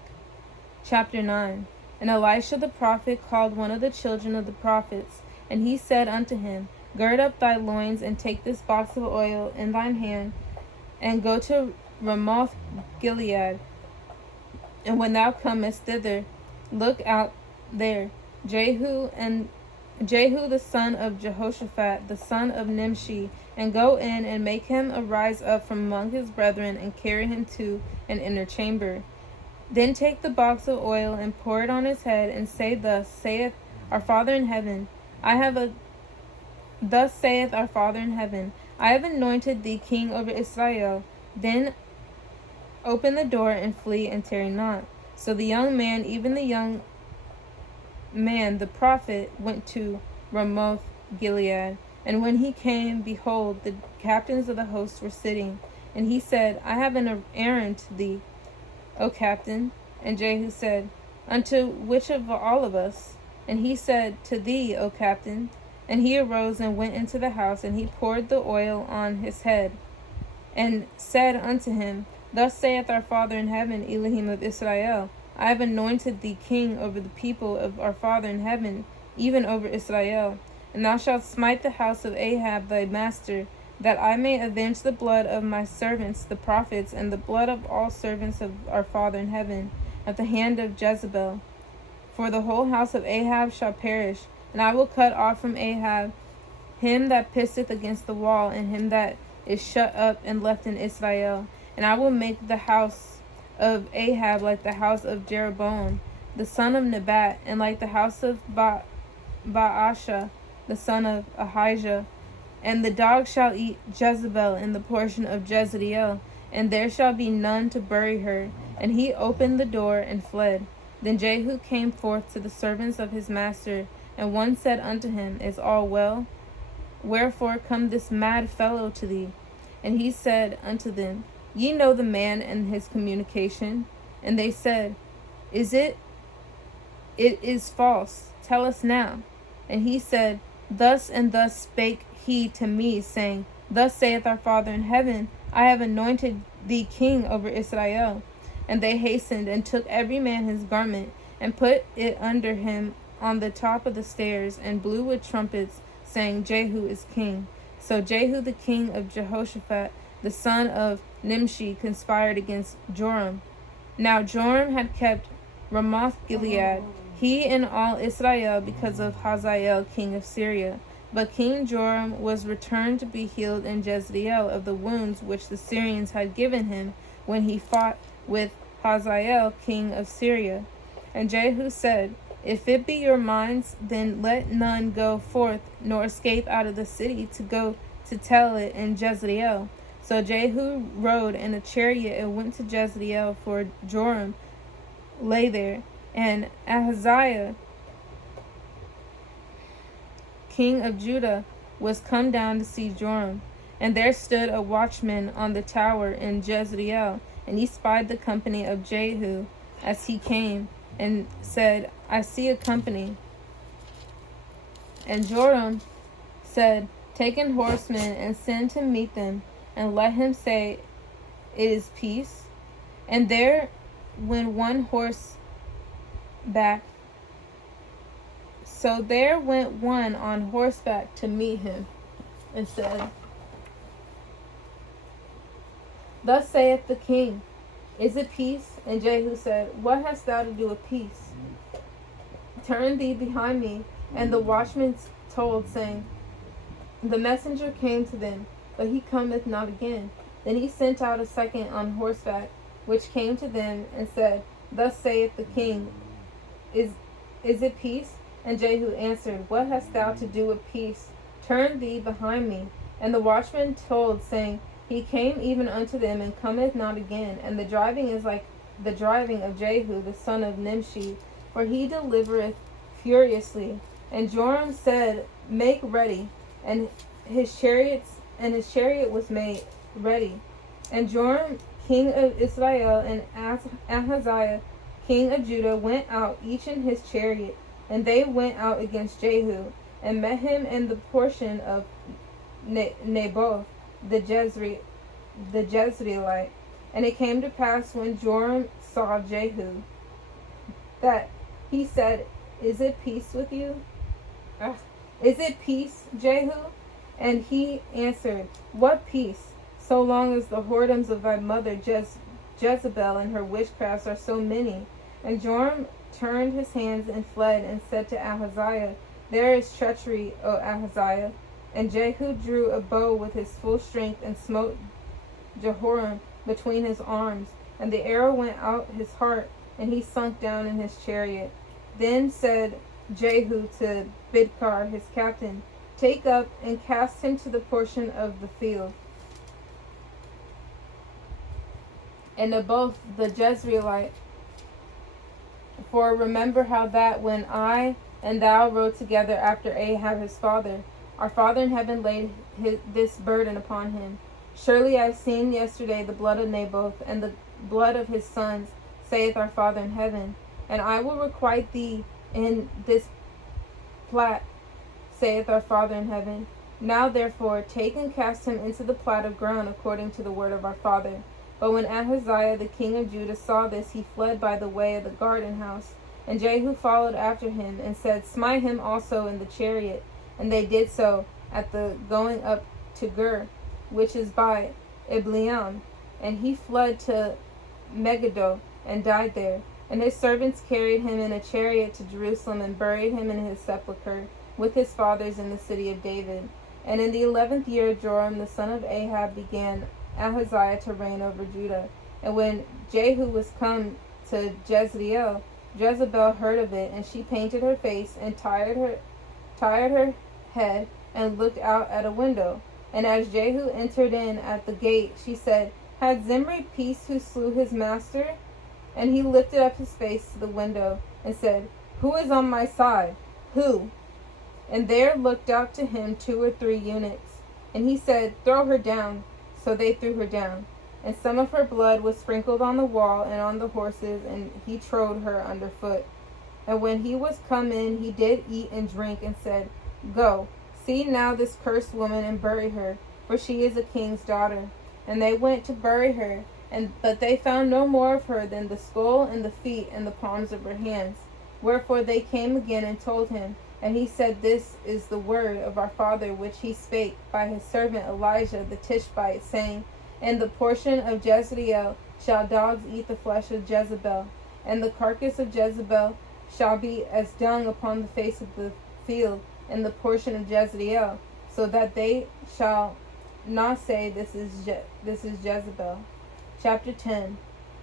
Chapter 9. And Elisha the prophet called one of the children of the prophets, and he said unto him, Gird up thy loins, and take this box of oil in thine hand, and go to Ramoth Gilead. And when thou comest thither, look out there Jehu the son of Jehoshaphat, the son of Nimshi, and go in and make him arise up from among his brethren, and carry him to an inner chamber. Then take the box of oil and pour it on his head, and say, Thus saith our Father in heaven, Thus saith our Father in heaven, I have anointed thee king over Israel. Then open the door and flee, and tarry not. So the young man, even the young man the prophet, went to Ramoth Gilead. And when he came, behold, the captains of the host were sitting. And he said, I have an errand to thee, O captain. And Jehu said, Unto which of all of us? And he said, To thee, O captain. And he arose and went into the house, and he poured the oil on his head, and said unto him, Thus saith our Father in heaven, Elohim of Israel, I have anointed thee king over the people of our Father in heaven, even over Israel. And thou shalt smite the house of Ahab thy master, that I may avenge the blood of my servants the prophets, and the blood of all servants of our Father in heaven, at the hand of Jezebel. For the whole house of Ahab shall perish, and I will cut off from Ahab him that pisseth against the wall, and him that is shut up and left in Israel. And I will make the house of Ahab like the house of Jeroboam, the son of Nebat, and like the house of Baasha, the son of Ahijah. And the dog shall eat Jezebel in the portion of Jezreel, and there shall be none to bury her. And he opened the door and fled. Then Jehu came forth to the servants of his master, and one said unto him, Is all well? Wherefore come this mad fellow to thee? And he said unto them, Ye know the man and his communication. And they said, It is false. Tell us now. And he said, Thus and thus spake he to me, saying, Thus saith our Father in heaven, I have anointed thee king over Israel. And they hastened and took every man his garment, and put it under him on the top of the stairs, and blew with trumpets, saying, Jehu is king. So Jehu the king of Jehoshaphat, the son of Nimshi, conspired against Joram. Now Joram had kept Ramoth Gilead, he and all Israel, because of Hazael king of Syria. But King Joram was returned to be healed in Jezreel of the wounds which the Syrians had given him when he fought with Hazael king of Syria. And Jehu said, If it be your minds, then let none go forth, nor escape out of the city to go to tell it in Jezreel. So Jehu rode in a chariot and went to Jezreel, for Joram lay there. And Ahaziah, king of Judah, was come down to see Joram. And there stood a watchman on the tower in Jezreel, and he spied the company of Jehu as he came, and said, I see a company. And Joram said, Take an horseman, and send to meet them, and let him say, It is peace. And there went one horse back. So there went one on horseback to meet him, and said, Thus saith the king, Is it peace? And Jehu said, What hast thou to do with peace? Turn thee behind me. And the watchman told, saying, The messenger came to them, but he cometh not again. Then he sent out a second on horseback, which came to them, and said, Thus saith the king, Is it peace? And Jehu answered, What hast thou to do with peace? Turn thee behind me. And the watchman told, saying, He came even unto them, and cometh not again. And the driving is like the driving of Jehu the son of Nimshi, for he delivereth furiously. And Joram said, Make ready. And his chariot was made ready. And Joram king of Israel and Ahaziah king of Judah went out, each in his chariot. And they went out against Jehu, and met him in the portion of Naboth the Jezreelite. And it came to pass, when Joram saw Jehu, that he said, Is it peace with you? Is it peace, Jehu? And he answered, What peace, so long as the whoredoms of thy mother Jezebel and her witchcrafts are so many? And Joram turned his hands and fled, and said to Ahaziah, There is treachery, O Ahaziah. And Jehu drew a bow with his full strength, and smote Jehoram between his arms. And the arrow went out his heart, and he sunk down in his chariot. Then said Jehu to Bidkar his captain, Take up and cast him to the portion of the field. And Naboth the Jezreelite, for remember how that when I and thou rode together after Ahab his father, our Father in heaven laid this burden upon him. Surely I have seen yesterday the blood of Naboth, and the blood of his sons, saith our Father in heaven. And I will requite thee in this plat, saith our Father in heaven. Now therefore take and cast him into the plat of ground according to the word of our Father. But when Ahaziah the king of Judah saw this, he fled by the way of the garden house. And Jehu followed after him, and said, Smite him also in the chariot. And they did so at the going up to Gur, which is by Ibleam. And he fled to Megiddo, and died there. And his servants carried him in a chariot to Jerusalem, and buried him in his sepulchre with his fathers in the city of David. And in the 11th year of Joram the son of Ahab began Ahaziah to reign over Judah. And when Jehu was come to Jezreel, Jezebel heard of it, and she painted her face, and tired her head, and looked out at a window. And as Jehu entered in at the gate, she said, Had Zimri peace who slew his master? And he lifted up his face to the window, and said, Who is on my side? Who? And there looked out to him 2 or 3 eunuchs. And he said, Throw her down. So they threw her down. And some of her blood was sprinkled on the wall and on the horses, and he trode her under foot. And when he was come in, he did eat and drink, and said, Go, see now this cursed woman, and bury her, for she is a king's daughter. And they went to bury her, but they found no more of her than the skull and the feet and the palms of her hands. Wherefore they came again and told him. And he said, This is the word of our father which he spake by his servant Elijah the Tishbite, saying, In the portion of Jezreel shall dogs eat the flesh of Jezebel, and the carcass of Jezebel shall be as dung upon the face of the field in the portion of Jezreel, so that they shall not say, This is Jezebel. Chapter 10.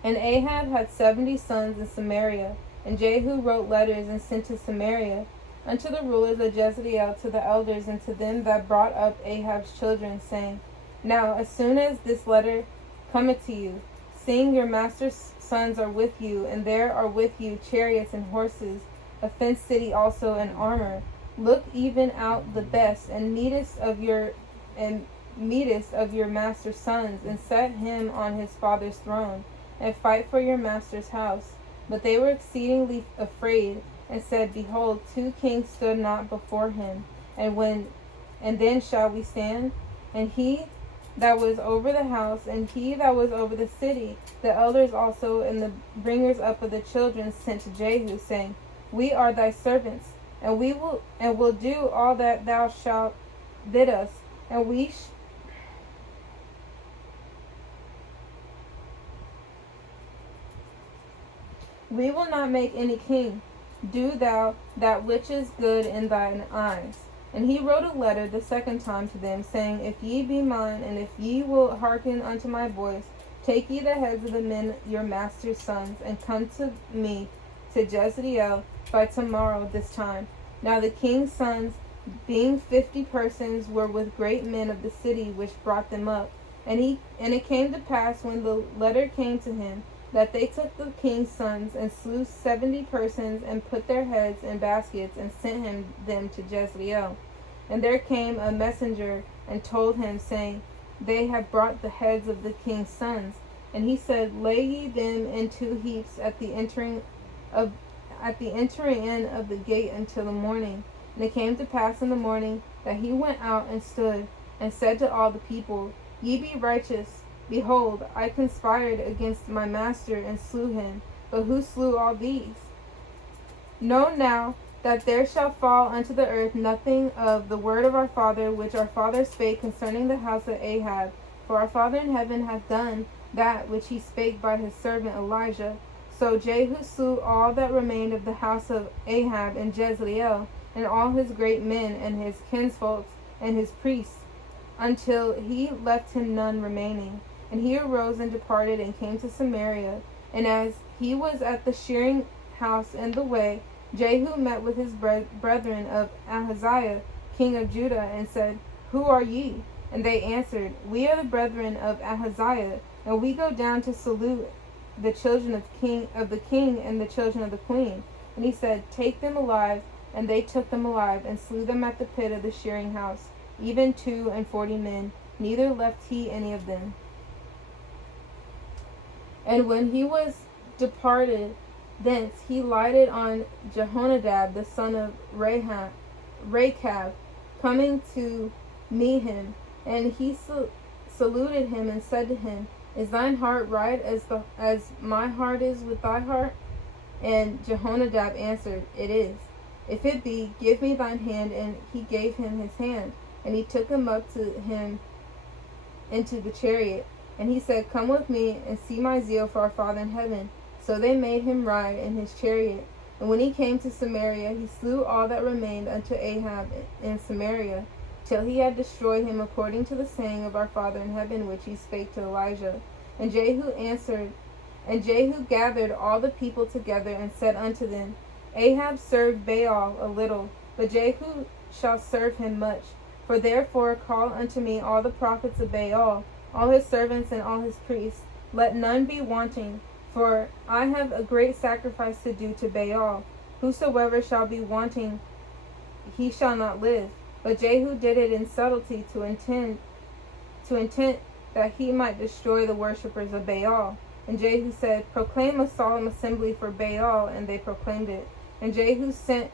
And Ahab had 70 sons in Samaria, and Jehu wrote letters and sent to Samaria unto the rulers of Jezreel, to the elders, and to them that brought up Ahab's children, saying, Now as soon as this letter cometh to you, seeing your master's sons are with you, and there are with you chariots and horses, a fenced city also, and armor, look even out the best and meetest of your master's sons, and set him on his father's throne, and fight for your master's house. But they were exceedingly afraid, and said, Behold, 2 kings stood not before him, and then shall we stand? And he that was over the house, and he that was over the city, the elders also, and the bringers up of the children, sent to Jehu, saying, We are thy servants, and will do all that thou shalt bid us, and we will not make any king. Do thou that which is good in thine eyes. And he wrote a letter the second time to them, saying, If ye be mine, and if ye will hearken unto my voice, take ye the heads of the men your master's sons, and come to me to Jezreel by tomorrow this time. Now the king's sons, being 50 persons, were with great men of the city, which brought them up. And it came to pass, when the letter came to him, that they took the king's sons, and slew 70 persons, and put their heads in baskets, and sent them to Jezreel. And there came a messenger, and told him, saying, They have brought the heads of the king's sons. And he said, Lay ye them in 2 heaps at the entering in of the gate until the morning. And it came to pass in the morning that he went out and stood, and said to all the people, Ye be righteous. Behold, I conspired against my master, and slew him. But who slew all these? Know now that there shall fall unto the earth nothing of the word of our father, which our father spake concerning the house of Ahab. For our Father in heaven hath done that which he spake by his servant Elijah. So Jehu slew all that remained of the house of Ahab in Jezreel, and all his great men, and his kinsfolks, and his priests, until he left him none remaining. And he arose and departed, and came to Samaria. And as he was at the shearing house in the way, Jehu met with his brethren of Ahaziah, king of Judah, and said, Who are ye? And they answered, We are the brethren of Ahaziah, and we go down to salute the children of the king and the children of the queen. And he said, Take them alive. And they took them alive, and slew them at the pit of the shearing house, even 42 men, neither left he any of them. And when he was departed thence, he lighted on Jehonadab the son of Rechab, coming to meet him. And he saluted him, and said to him, Is thine heart right as my heart is with thy heart? And Jehonadab answered, It is. If it be, give me thine hand. And he gave him his hand, and he took him up to him into the chariot. And he said, Come with me, and see my zeal for our Father in heaven. So they made him ride in his chariot. And when he came to Samaria, he slew all that remained unto Ahab in Samaria, till he had destroyed him according to the saying of our Father in heaven, which he spake to Elijah. And Jehu gathered all the people together, and said unto them, Ahab served Baal a little, but Jehu shall serve him much. For therefore call unto me all the prophets of Baal, all his servants and all his priests. Let none be wanting, for I have a great sacrifice to do to Baal. Whosoever shall be wanting, he shall not live. But Jehu did it in subtlety to intent that he might destroy the worshippers of Baal. And Jehu said, Proclaim a solemn assembly for Baal, and they proclaimed it. And Jehu sent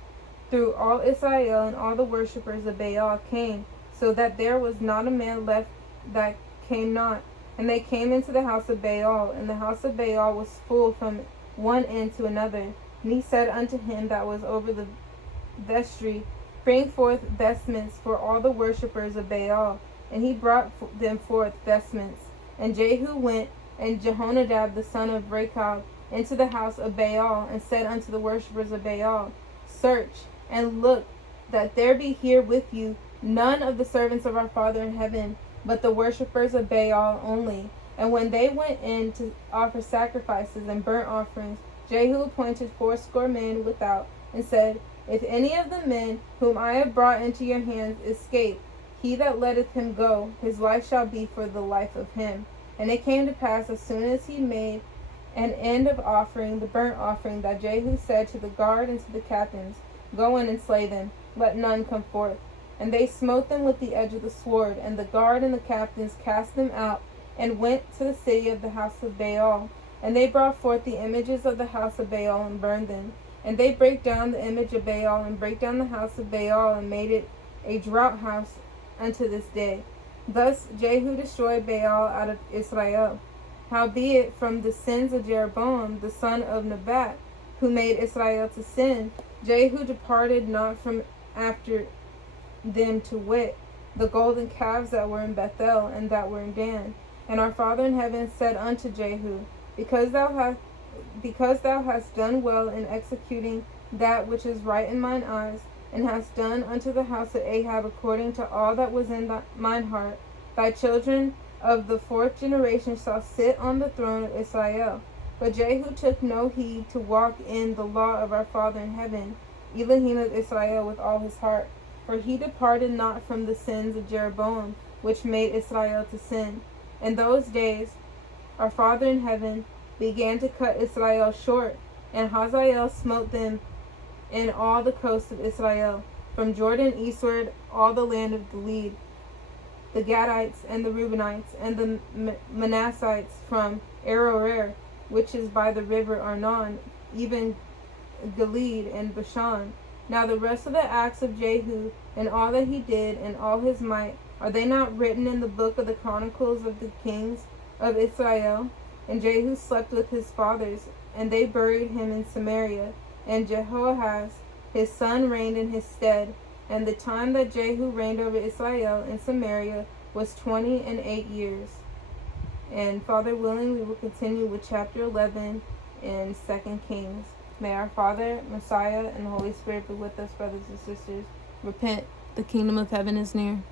through all Israel, and all the worshippers of Baal came, so that there was not a man left that came not. And they came into the house of Baal, and the house of Baal was full from one end to another. And he said unto him that was over the vestry, Bring forth vestments for all the worshippers of Baal. And he brought them forth vestments. And Jehu went, and Jehonadab the son of Rechab, into the house of Baal, and said unto the worshippers of Baal, Search, and look, that there be here with you none of the servants of our Father in heaven, but the worshippers of Baal only. And when they went in to offer sacrifices and burnt offerings, Jehu appointed 80 men without, and said, If any of the men whom I have brought into your hands escape, he that letteth him go, his life shall be for the life of him. And it came to pass, as soon as he made an end of offering the burnt offering, that Jehu said to the guard and to the captains, Go in and slay them, let none come forth. And they smote them with the edge of the sword, and the guard and the captains cast them out, and went to the city of the house of Baal. And they brought forth the images of the house of Baal, and burned them. And they brake down the image of Baal, and brake down the house of Baal, and made it a draught house unto this day. Thus Jehu destroyed Baal out of Israel. Howbeit from the sins of Jeroboam the son of Nebat, who made Israel to sin, Jehu departed not from after them, to wit, the golden calves that were in Bethel and that were in Dan. And our Father in heaven said unto Jehu, Because thou hast done well in executing that which is right in mine eyes, and hast done unto the house of Ahab according to all that was in mine heart, thy children of the 4th generation shall sit on the throne of Israel. But Jehu took no heed to walk in the law of our Father in heaven, Elohim of Israel, with all his heart. For he departed not from the sins of Jeroboam, which made Israel to sin. In those days our Father in heaven began to cut Israel short, and Hazael smote them in all the coast of Israel, from Jordan eastward, all the land of Gilead, the Gadites and the Reubenites, and the Manassites from Aroer, which is by the river Arnon, even Gilead and Bashan. Now the rest of the acts of Jehu, and all that he did, and all his might, are they not written in the book of the chronicles of the kings of Israel? And Jehu slept with his fathers, and they buried him in Samaria. And Jehoahaz his son reigned in his stead. And the time that Jehu reigned over Israel in Samaria was 28 years. And Father willing, we will continue with chapter 11 in 2 Kings. May our Father, Messiah, and the Holy Spirit be with us, brothers and sisters. Repent, the kingdom of heaven is near.